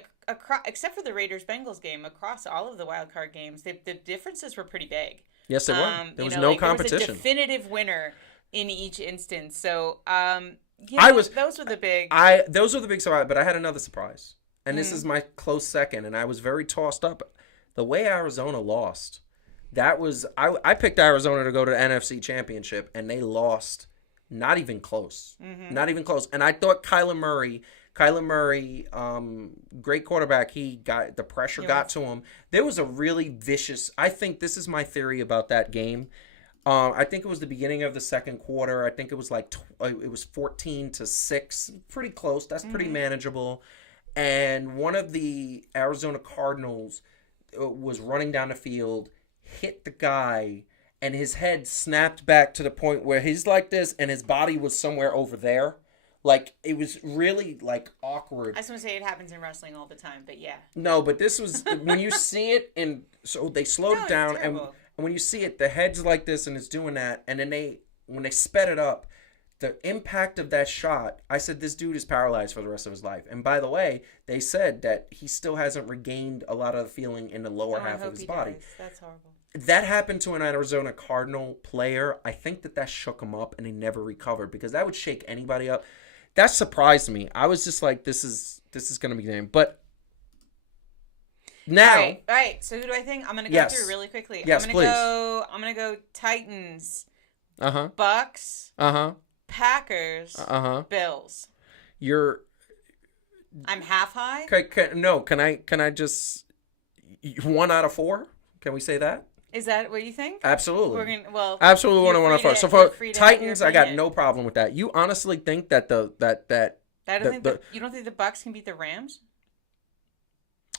except for the Raiders-Bengals game, across all of the wild card games, the differences were pretty big. Yes, they were. There was no competition. There was a definitive winner in each instance. So, those were the big. Those were the big surprise. But I had another surprise, and this is my close second, and I was very tossed up. The way Arizona lost, that was I picked Arizona to go to the NFC Championship, and they lost. Not even close. Not even close. And I thought Kyler Murray, great quarterback. The pressure got to him. There was a really vicious. I think this is my theory about that game. I think it was the beginning of the second quarter. I think it was it was 14-6, pretty close. That's pretty manageable. And one of the Arizona Cardinals was running down the field, hit the guy, and his head snapped back to the point where he's like this, and his body was somewhere over there. It was really, awkward. I was going to say it happens in wrestling all the time, but yeah. No, but this was, when you see it, and so they slowed it down, and when you see it, the head's like this, and it's doing that, and then when they sped it up, the impact of that shot, I said, this dude is paralyzed for the rest of his life. And by the way, they said that he still hasn't regained a lot of the feeling in the lower half of his body. That's horrible. That happened to an Arizona Cardinal player. I think that shook him up and he never recovered, because that would shake anybody up. That surprised me. I was just like, this is going to be the game. But now. All right. So who do I think? I'm going to go through really quickly. Yes, please. I'm going to go Titans. Uh-huh. Bucks. Uh-huh. Packers. Uh-huh. Bills. I'm half high? Can I just 1 out of 4? Can we say that? Is that what you think? Absolutely. Absolutely 1 out of 4. So for Titans, I got no problem with that. You honestly think that you don't think the Bucks can beat the Rams?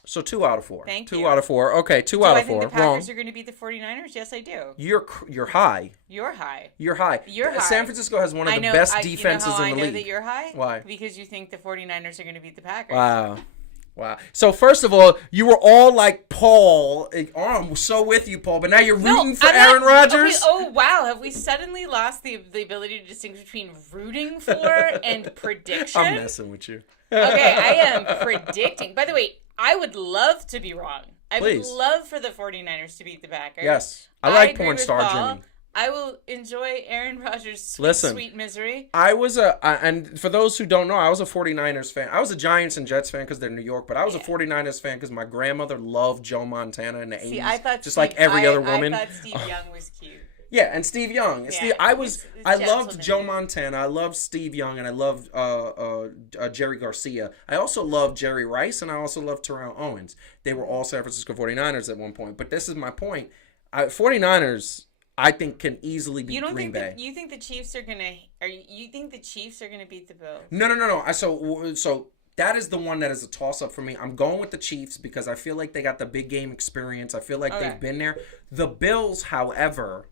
So 2 out of 4. Thank you. 2 you. out of 4. Okay, 2 out of 4. Do I think the Packers are going to beat the 49ers? Yes, I do. You're high. You're high. You're high. You're high. San Francisco has one of the best defenses in the league. I know that you're high? Why? Because you think the 49ers are going to beat the Packers. Wow. So first of all, you were all like Paul. Oh, I'm so with you, Paul. But now you're rooting for Aaron Rodgers? Okay, oh, wow. Have we suddenly lost the ability to distinguish between rooting for and prediction? I'm messing with you. Okay, I am predicting. By the way, I would love to be wrong. I would love for the 49ers to beat the Packers. Yes. I like porn star Jimmy. I will enjoy Aaron Rodgers' sweet misery. I was and for those who don't know, I was a 49ers fan. I was a Giants and Jets fan because they're New York, but I was a 49ers fan because my grandmother loved Joe Montana in the 80s. I thought just like every other woman. I thought Steve Young was cute. Yeah, and Steve Young. Yeah, I loved Joe Montana. I loved Steve Young, and I loved Jerry Garcia. I also loved Jerry Rice, and I also loved Terrell Owens. They were all San Francisco 49ers at one point. But this is my point. 49ers, I think, can easily beat Green Bay. You think the Chiefs are gonna? You think the Chiefs are gonna beat the Bills? No. So that is the one that is a toss-up for me. I'm going with the Chiefs because I feel like they got the big game experience. I feel like they've been there. The Bills, however,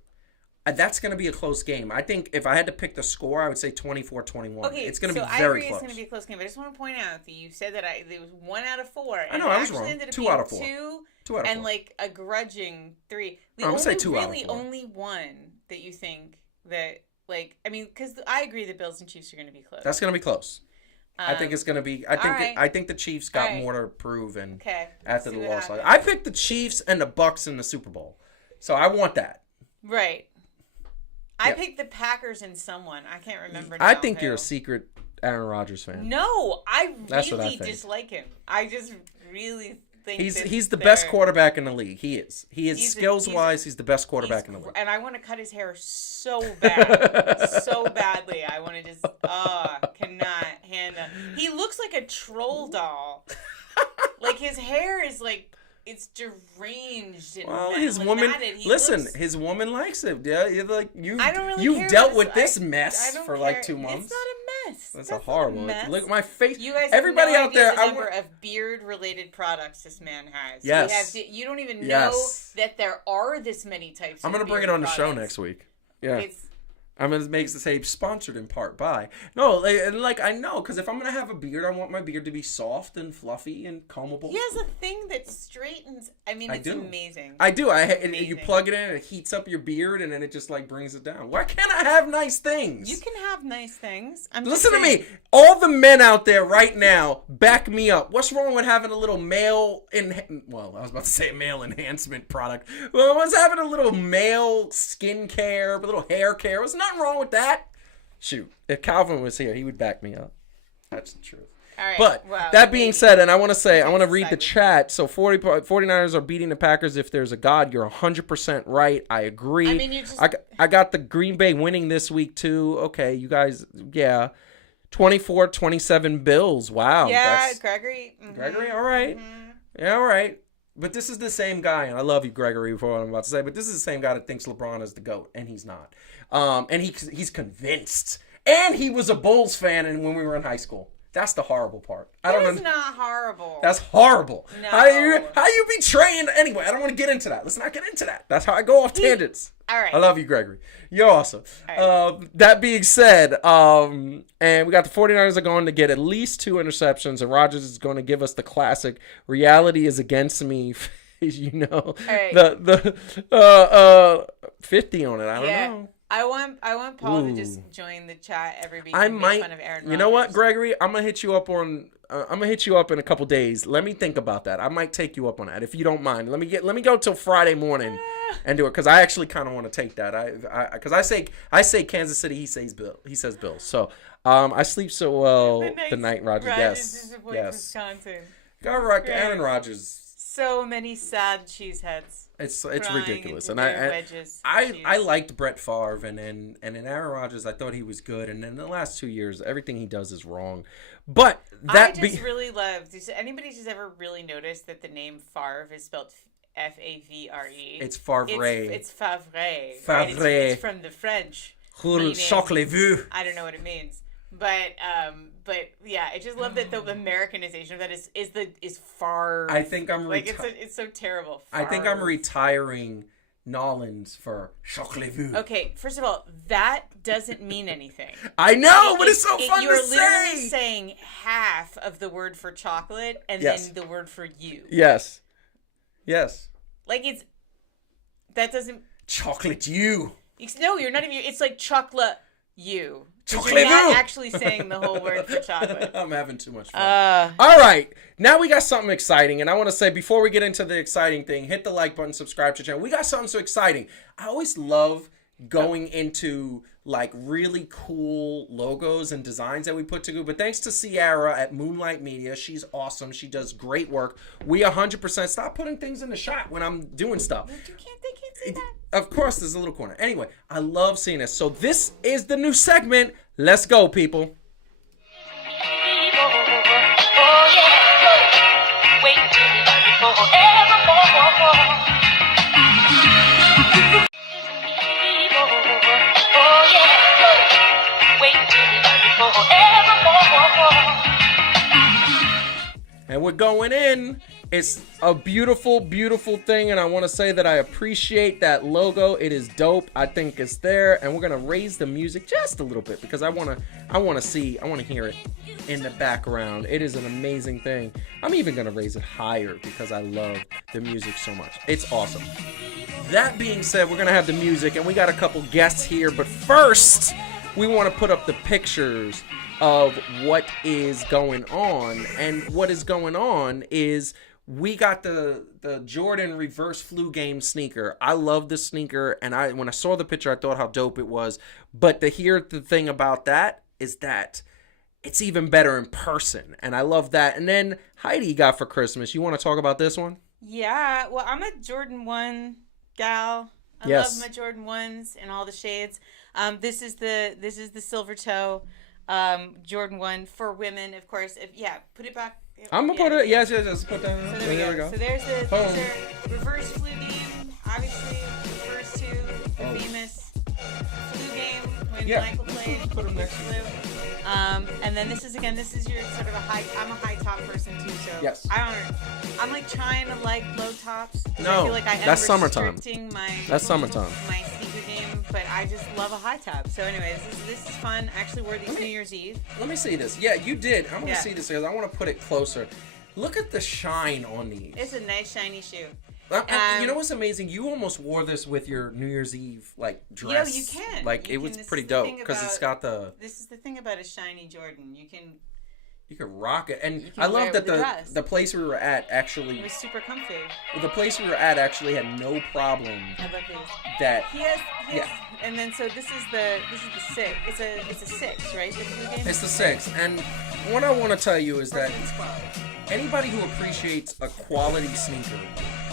that's going to be a close game. I think if I had to pick the score, I would say 24-21. Okay, it's going to be very close. It's going to be a close game. But I just want to point out that you said that it was 1 out of 4. I know, I was wrong. 2 out of 4. 2 out of 4. And like a grudging 3. I'm going to say 2 out of 4. Only one that you think that, like, I mean, because I agree the Bills and Chiefs are going to be close. That's going to be close. I think it's going to be. I think the Chiefs got more to prove, and after the loss, I picked the Chiefs and the Bucks in the Super Bowl, so I want that. Right. I picked the Packers and someone. I can't remember now. I think you're a secret Aaron Rodgers fan. No, I really dislike him. I just really think he's the best quarterback in the league. He is. Skills-wise, he's the best quarterback in the league. And I want to cut his hair so bad. So badly. I want to just, cannot handle. He looks like a troll doll. Like, his hair is like... It's deranged and his woman. His woman likes it. Yeah, you've dealt with this mess for like 2 months. It's not a mess. That's a horrible mess. Look at my face. You guys everybody have no out there. the number of beard-related products this man has. Yes. You don't even know that there are this many types. I'm gonna bring it on the show next week. Yeah. I'm going to make the say sponsored in part by. No, like I know, because if I'm going to have a beard, I want my beard to be soft and fluffy and combable. He has a thing that straightens. I mean, it's amazing. I do. You plug it in, it heats up your beard, and then it just like brings it down. Why can't I have nice things? You can have nice things. Listen to me. All the men out there right now, back me up. What's wrong with having a little male well, I was about to say male enhancement product. Well, what's having a little male skincare, a little hair care? What's nothing wrong with that. Shoot, if Calvin was here, he would back me up. That's the truth. All right, but that being said, and I want to read the chat. So 49ers are beating the Packers if there's a God. You're 100% right. I agree. I mean, I got the Green Bay winning this week too. Okay, you guys, 24-27 Bills. Wow. Yeah, Gregory. Mm-hmm. Gregory, all right. Mm-hmm. Yeah, all right. But this is the same guy, and I love you, Gregory, for what I'm about to say, but this is the same guy that thinks LeBron is the GOAT, and he's not. And he's convinced. And he was a Bulls fan when we were in high school. That's the horrible part. That's not horrible. That's horrible. No. How you betraying? Anyway, I don't want to get into that. Let's not get into that. That's how I go off tangents. All right. I love you, Gregory. You're awesome. Right. That being said, and we got the 49ers are going to get at least 2 interceptions, and Rodgers is going to give us the classic reality is against me. You know, right. the 50 on it. I don't know. I want Paul to just join the chat every week and make fun of Aaron Rodgers. You know what, Gregory? I'm gonna hit you up in a couple days. Let me think about that. I might take you up on that if you don't mind. Let me go till Friday morning and do it because I actually kind of want to take that. Because I say Kansas City, he says Bill. So I sleep so well the night Rodgers. Yes. Wisconsin. Aaron Rodgers. So many sad cheeseheads. It's ridiculous, and I liked Brett Favre, and in Aaron Rodgers, I thought he was good, and in the last 2 years, everything he does is wrong. But really love. Does anybody just ever really noticed that the name Favre is spelled Favre? It's Favre. It's Favre. Favre. Right? It's from the French. Chocolat-vu. I don't know what it means. But yeah, I just love that the Americanization of that is far. I think I'm it's so terrible. Far. I think I'm retiring Nolans for chocolat-vu. Okay, first of all, that doesn't mean anything. I know, but it's so fun to say. You're literally saying half of the word for chocolate and then the word for you. Yes. Like that doesn't chocolate you. No, you're not even. It's like chocolate you. Chocolate You're not actually saying the whole word for chocolate. I'm having too much fun. All right. Now we got something exciting. And I want to say, before we get into the exciting thing, hit the like button, subscribe to the channel. We got something so exciting. I always love going into like really cool logos and designs that we put together. But thanks to Sierra at Moonlight Media. She's awesome. She does great work. We 100% stop putting things in the shot when I'm doing stuff. They can't see that. Of course, there's a little corner. Anyway, I love seeing this. So this is the new segment. Let's go, people. And we're going in. It's a beautiful, beautiful thing, and I want to say that I appreciate that logo. It is dope. I think it's there, and we're gonna raise the music just a little bit because I want to hear it in the background. It is an amazing thing. I'm even gonna raise it higher because I love the music so much. It's awesome. That being said, we're gonna have the music, and we got a couple guests here, but first, we want to put up the pictures of what is going on, and what is going on is we got the Jordan reverse flu game sneaker. I love this sneaker, and when I saw the picture, I thought how dope it was. But the thing about that is that it's even better in person, and I love that. And then Heidi got for Christmas. You want to talk about this one? Yeah, well, I'm a Jordan 1 gal. I love my Jordan 1s in all the shades. This is the silver toe Jordan 1 for women, of course. Put it back. I'm gonna put it. Yes. Put that. So there we go. So there's the reverse flu game. Obviously, refers to the famous flu game when Michael played. Put him next to flu. And then this is your sort of I'm a high top person too, so yes. I'm like trying to like low tops. No, I feel like I am that's summertime. That's summertime. My sneaker game, but I just love a high top. So anyways, this is fun. I actually wore these New Year's Eve. Let me see this. Yeah, you did. I'm gonna see this because I want to put it closer. Look at the shine on these. It's a nice shiny shoe. You know what's amazing? You almost wore this with your New Year's Eve dress. Yeah, you can. Like it was pretty dope because it's got the. This is the thing about a shiny Jordan. You can rock it, and I love that the place we were at actually. It was super comfy. The place we were at actually had no problem. How about this? That he has, and then so this is the 6. It's a 6, right? The flu game. It's the 6, and what I want to tell you is that anybody who appreciates a quality sneaker,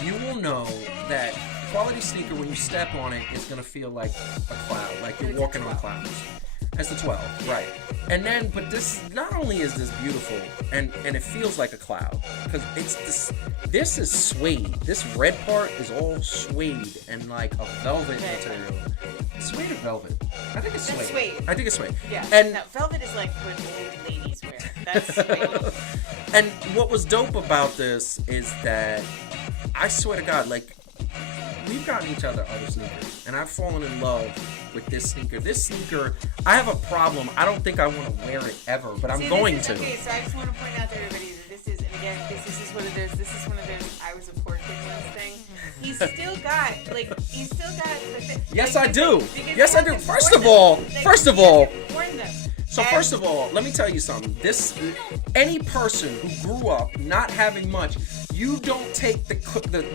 you will know that quality sneaker, when you step on it, is going to feel like a cloud, like you're walking on clouds. That's the 12, right. And then, but this, not only is this beautiful, and it feels like a cloud, because this is suede. This red part is all suede and like a velvet material. Suede or velvet? I think it's suede. I think it's suede. Yeah. And no, velvet is like what old ladies wear. That's suede. And what was dope about this is that, I swear to God, like, we've gotten each other other sneakers, and I've fallen in love with this sneaker. This sneaker, I have a problem. I don't think I want to wear it ever, but I'm going to. Okay, so I just want to point out to everybody that this is, and again, this is one of those, I was a poor kid in this thing. he's still got the Yes, like, I do. because Yes, he I do. hasn't First worn of all, them. Like, first of he all, hasn't worn them. so And- first of all, let me tell you something. Any person who grew up not having much, you don't take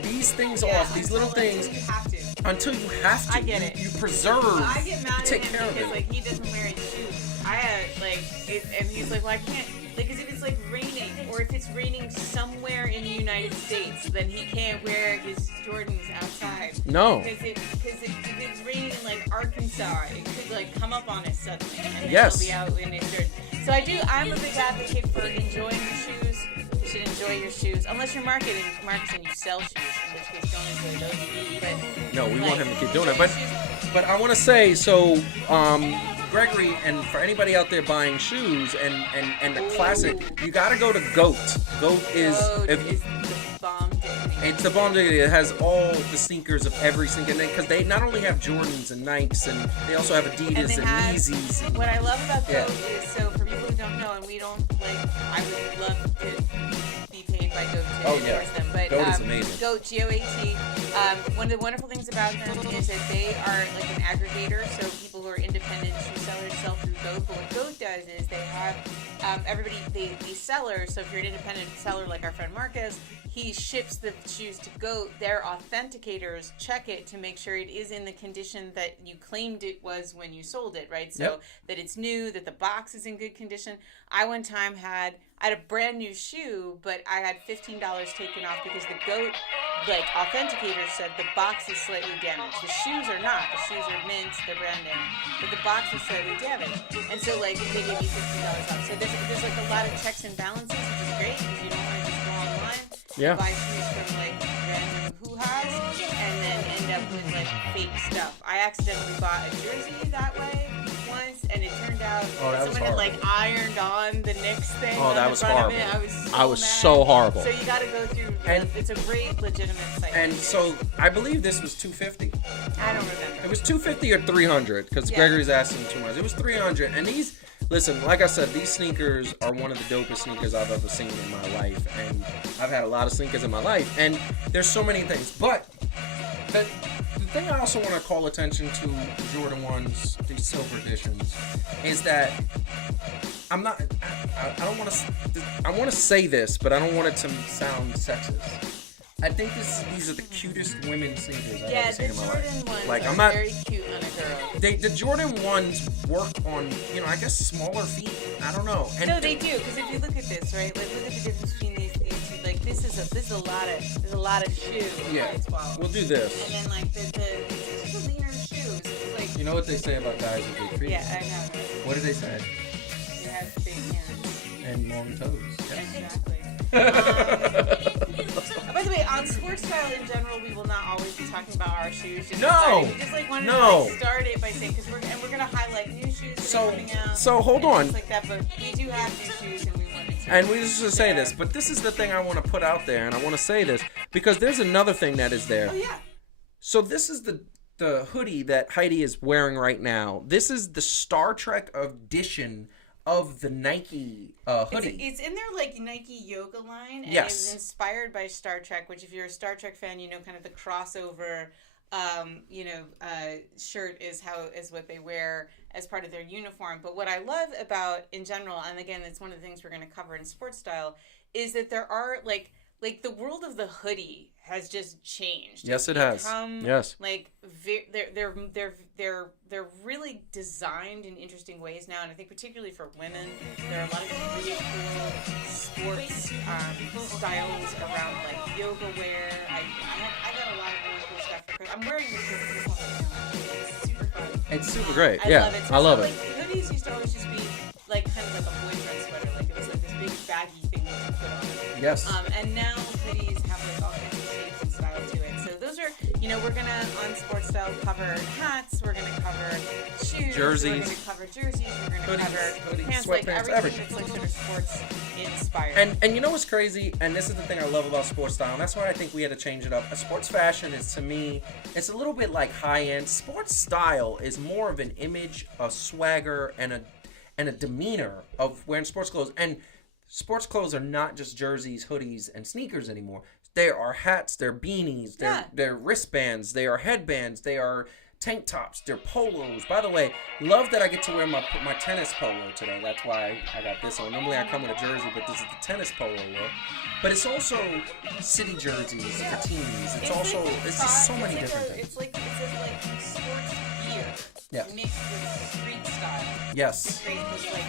these things off, these little things, you have to. until you have to. I get it. You preserve. Well, I get mad you at take him care of because it. like he doesn't wear his shoes. I had and he's like, well, I can't. Like, because if it's like raining, or if it's raining somewhere in the United States, then he can't wear his Jordans outside. No. Because if it's raining in like Arkansas, it could like come up on us suddenly, and Yes. he'll be out in his Jordan. So I'm a big advocate for enjoying your shoes. You should enjoy your shoes, unless you're marketing and you sell shoes, in which case don't enjoy those. But No, we like, want him to keep doing it. enjoy But your shoes. But I want to say, so Gregory, and for anybody out there buying shoes and the classic, you got to go to GOAT. GOAT is The bomb dignity. it's the bomb dignity. It has all the sneakers of every single name, because they not only have Jordans and Nikes, and they also have Adidas and Yeezys. What I love about Yeah. GOAT is, so for people who don't know, and we don't I would love to be paid by GOAT to endorse them, but GOAT is amazing. GOAT, GOAT. One of the wonderful things about them is that they are like an aggregator, so people who are independent shoe sellers sell through GOAT. But what GOAT does is they have these sellers. So if you're an independent seller like our friend Marcus, he ships the shoes to GOAT. Their authenticators check it to make sure it is in the condition that you claimed it was when you sold it, right? So that it's new, that the box is in good condition. I one time had a brand new shoe, but I had $15 taken off because the GOAT authenticators said the box is slightly damaged. The shoes are not. The shoes are mint, they're brand new, but the box is slightly damaged. And so they gave me $15 off. So there's like a lot of checks and balances, which is great because you don't want to just go online, buy shoes from like random hoo-has, and then end up with like fake stuff. I accidentally bought a jersey that way once, and it turned out someone had like ironed on the Knicks thing. Oh, on that the was front horrible. Of it. I was mad. so horrible. So you got to go through. And it's a great legitimate site. And so I believe this was $250. I don't remember. It was $250 or $300 because Gregory's asking too much. It was $300, and these. Listen, like I said, these sneakers are one of the dopest sneakers I've ever seen in my life, and I've had a lot of sneakers in my life, and there's so many things. But the thing I also want to call attention to the Jordan 1s, these silver editions, is that I don't want to. I want to say this, but I don't want it to sound sexist. I think these are the cutest women's sneakers I've ever seen in my life. Yeah, the Jordan ones Like, are I'm not. very cute on a girl. The Jordan 1s work on, I guess smaller feet. I don't know. And No, they do, because if you look at this, right? Like, look at the difference between these two. Like, this is a lot of shoe. Yeah, we'll do this. And then like the just a leaner shoes. It's like You know what they say about guys with big feet? yeah, I know. Right? What do they say? They have big hands. And long toes. Exactly. By the way, on sports style in general, we will not always be talking about our shoes. Just No! We just wanted No! to start it by saying, because we're going to highlight new shoes that are coming out. So hold and on. things like that, but we do have new shoes, and we wanted to. And we just to say this, but this is the thing I want to put out there, and I want to say this because there's another thing that is there. Oh yeah. So this is the hoodie that Heidi is wearing right now. This is the Star Trek edition of the Nike hoodie. It's in their like Nike yoga line, and Yes. it's inspired by Star Trek. Which, if you're a Star Trek fan, you know kind of the crossover, shirt is what they wear as part of their uniform. But what I love about in general, and again, it's one of the things we're going to cover in sports style, is that there are like the world of the hoodie has just changed. Yes, it It's has. become, Yes. Like they're really designed in interesting ways now, and I think particularly for women, there are a lot of really cool sports styles around like yoga wear. I got a lot of really cool stuff for Christmas. I'm wearing this right now. It's super fun. It's super great. I Yeah, love it. I love it. Like, hoodies used to always just be like kind of like a boyfriend sweater, like it was like this big baggy thing that you put on. Yes. And now hoodies have like all kinds of shapes and style to it. So those are, we're gonna on Sports Style cover hats. We're gonna cover shoes. Jerseys. We're gonna cover jerseys. We're gonna cover hoodies, pants, sweatpants, like everything that's like sort of sports inspired. And you know what's crazy? And this is the thing I love about sports style, and that's why I think we had to change it up. A sports fashion is, to me, it's a little bit like high-end. Sports style is more of an image, a swagger, and a demeanor of wearing sports clothes. And sports clothes are not just jerseys, hoodies, and sneakers anymore. There are hats, there are beanies, there are wristbands, they are headbands, they are tank tops, they're polos. By the way, love that I get to wear my tennis polo today. That's why I got this on. Normally I come with a jersey, but this is the tennis polo look. But it's also city jerseys for teams. It's also, it's just so many different things. It's like sports gear mixed with street style. Yes. To create this like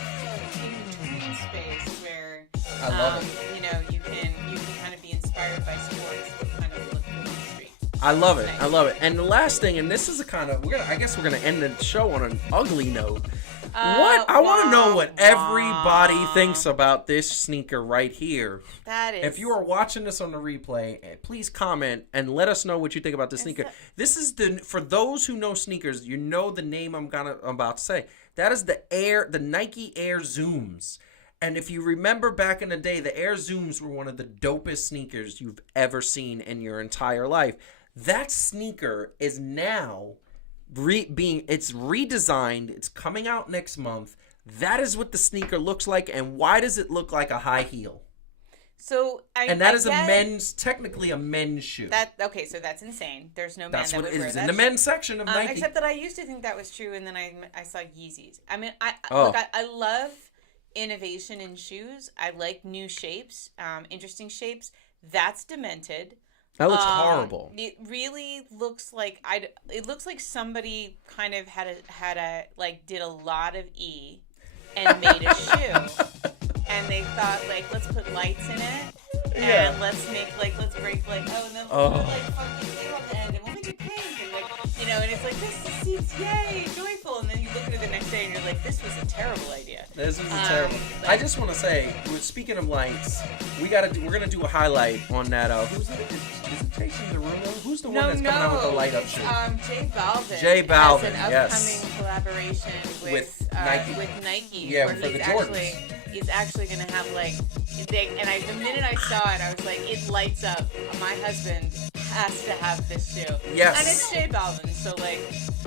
in-between space where I love it. You know, you can kind of be inspired by sports but kind of look in the street. I love it. I love it. And the last thing, and this is a kind of, I guess we're gonna end the show on an ugly note. I want to know what everybody thinks about this sneaker right here. That is. If you are watching this on the replay, please comment and let us know what you think about this sneaker. This is for those who know sneakers, you know the name I'm about to say. That is the Nike Air Zooms. And if you remember back in the day, the Air Zooms were one of the dopest sneakers you've ever seen in your entire life. That sneaker is now it's redesigned. It's coming out next month. That is what the sneaker looks like. And why does it look like a high heel? So that is technically a men's shoe. So that's insane. There's no man that would wear that. That's what it is in the men's section of Nike. Except that I used to think that was true, and then I saw Yeezys. I mean, I love innovation in shoes. I like new shapes, interesting shapes. That's Demented. That looks horrible. It really looks like it looks like somebody kind of did a lot of E and made a shoe. And they thought, let's put lights in it, and let's break, and then we'll put, fucking tape on the end, and we'll make it pink, and, and it's like, this is, yay, joyful, and then you look at it the next day, and you're like, this was a terrible idea. This was a terrible. I just want to say, speaking of lights, we're gonna do a highlight on that. Who's it? Is it Jason Derulo? Who's the one that's coming out with the light up shoe? J Balvin. J Balvin, has an upcoming collaboration with Nike. Yeah, where for the Jordans. He's actually gonna have the minute I saw it, I was like, it lights up. My husband has to have this shoe. Yes. And it's J Balvin, so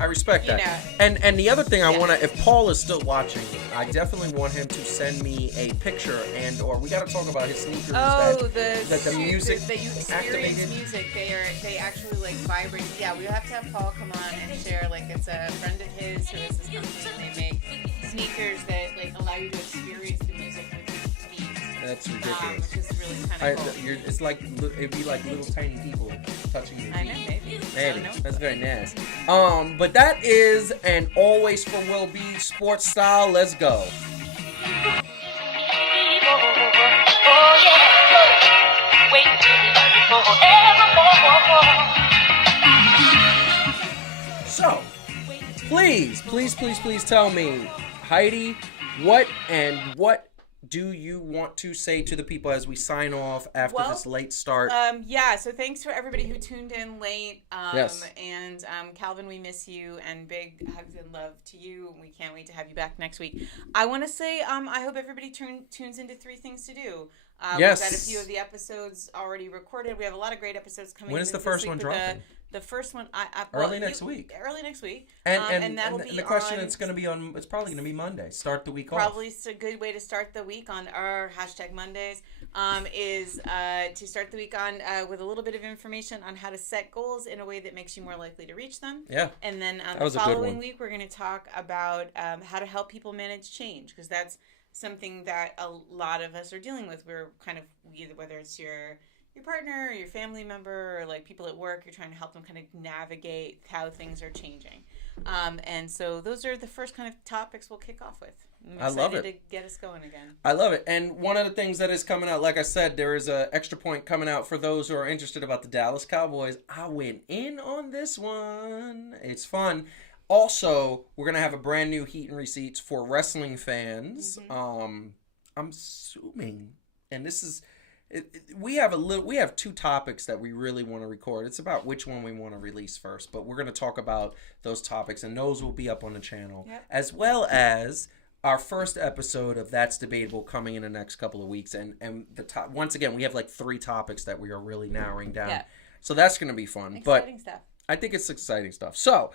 I respect that. And the other thing I want to, if Paul is still watching, I definitely want him to send me a picture or we got to talk about his sneakers. The music that you experience music. They actually vibrate. Yeah, we have to have Paul come on and share. It's a friend of his who has this company, and they make sneakers that allow you to experience the music with your feet. That's ridiculous. Which is really kind of cool. It's it'd be like little tiny people touching your feet. I know, maybe. Maybe. That's very nasty. But that is and always for will be sports style. Let's go. So, please tell me, Heidi, what do you want to say to the people as we sign off after this late start? So thanks for everybody who tuned in late. Yes. And Calvin, we miss you, and big hugs and love to you. We can't wait to have you back next week. I want to say I hope everybody tunes into 3 Things to Do. Yes. We've got a few of the episodes already recorded. We have a lot of great episodes coming. When is the first one dropping? The first one, early next week. Early next week, and that'll be. The question it's going to be on. It's probably going to be Monday. Start the week off. Probably it's a good way to start the week on our #Mondays. Is to start the week on with a little bit of information on how to set goals in a way that makes you more likely to reach them. Yeah. And then the following week we're going to talk about how to help people manage change, because that's something that a lot of us are dealing with. We're kind of whether it's your partner or your family member or people at work, you're trying to help them kind of navigate how things are changing. And so those are the first kind of topics we'll kick off with. I'm love it. To get us going again. I love it. And one of the things that is coming out, like I said, there is a extra point coming out for those who are interested about the Dallas Cowboys. I went in on this one. It's fun. Also, we're going to have a brand new Heat and Receipts for wrestling fans. Mm-hmm. I'm assuming, and this is... We have 2 topics that we really want to record. It's about which one we want to release first, but we're going to talk about those topics, and those will be up on the channel, as well as our first episode of That's Debatable coming in the next couple of weeks. And once again, we have 3 topics that we are really narrowing down. Yeah. So that's going to be fun. Exciting stuff. I think it's exciting stuff. So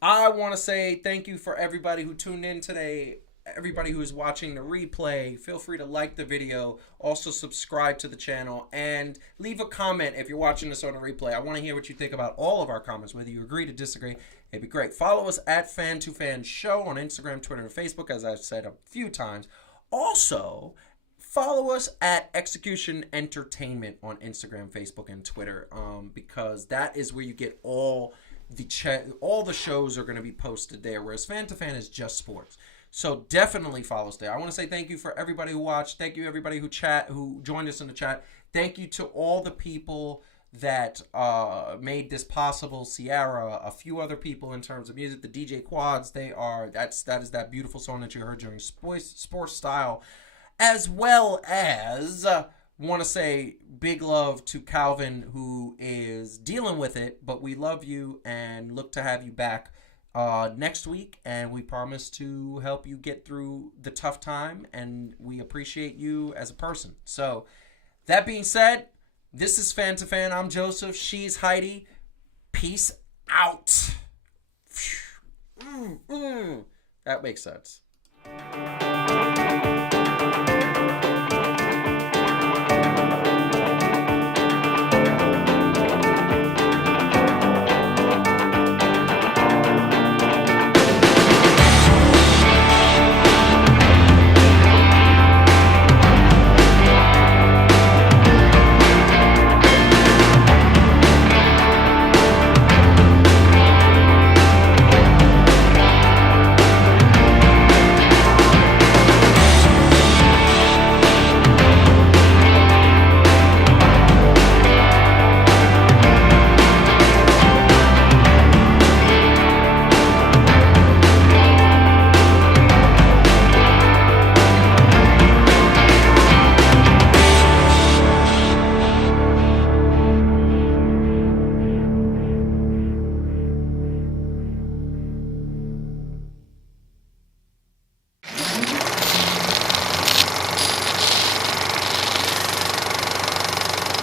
I want to say thank you for everybody who tuned in today. everybody who's watching the replay, feel free to like the video. Also, subscribe to the channel and leave a comment if you're watching this on a replay. I want to hear what you think about all of our comments, whether you agree to disagree. It'd be great. Follow us at Fan2Fan Show on Instagram, Twitter, and Facebook, as I've said a few times. Also, follow us at Execution Entertainment on Instagram, Facebook, and Twitter, because that is where you get all the shows are going to be posted there, whereas Fan to Fan is just sports. So definitely follow us there. I want to say thank you for everybody who watched. Thank you everybody who joined us in the chat. Thank you to all the people that made this possible. Sierra, a few other people in terms of music, the DJ Quads. That is that beautiful song that you heard during Sports Style, as well as want to say big love to Calvin, who is dealing with it, but we love you and look to have you back next week, and we promise to help you get through the tough time, and we appreciate you as a person. So that being said, this is Fan to Fan. I'm Joseph. She's Heidi. Peace out. That makes sense.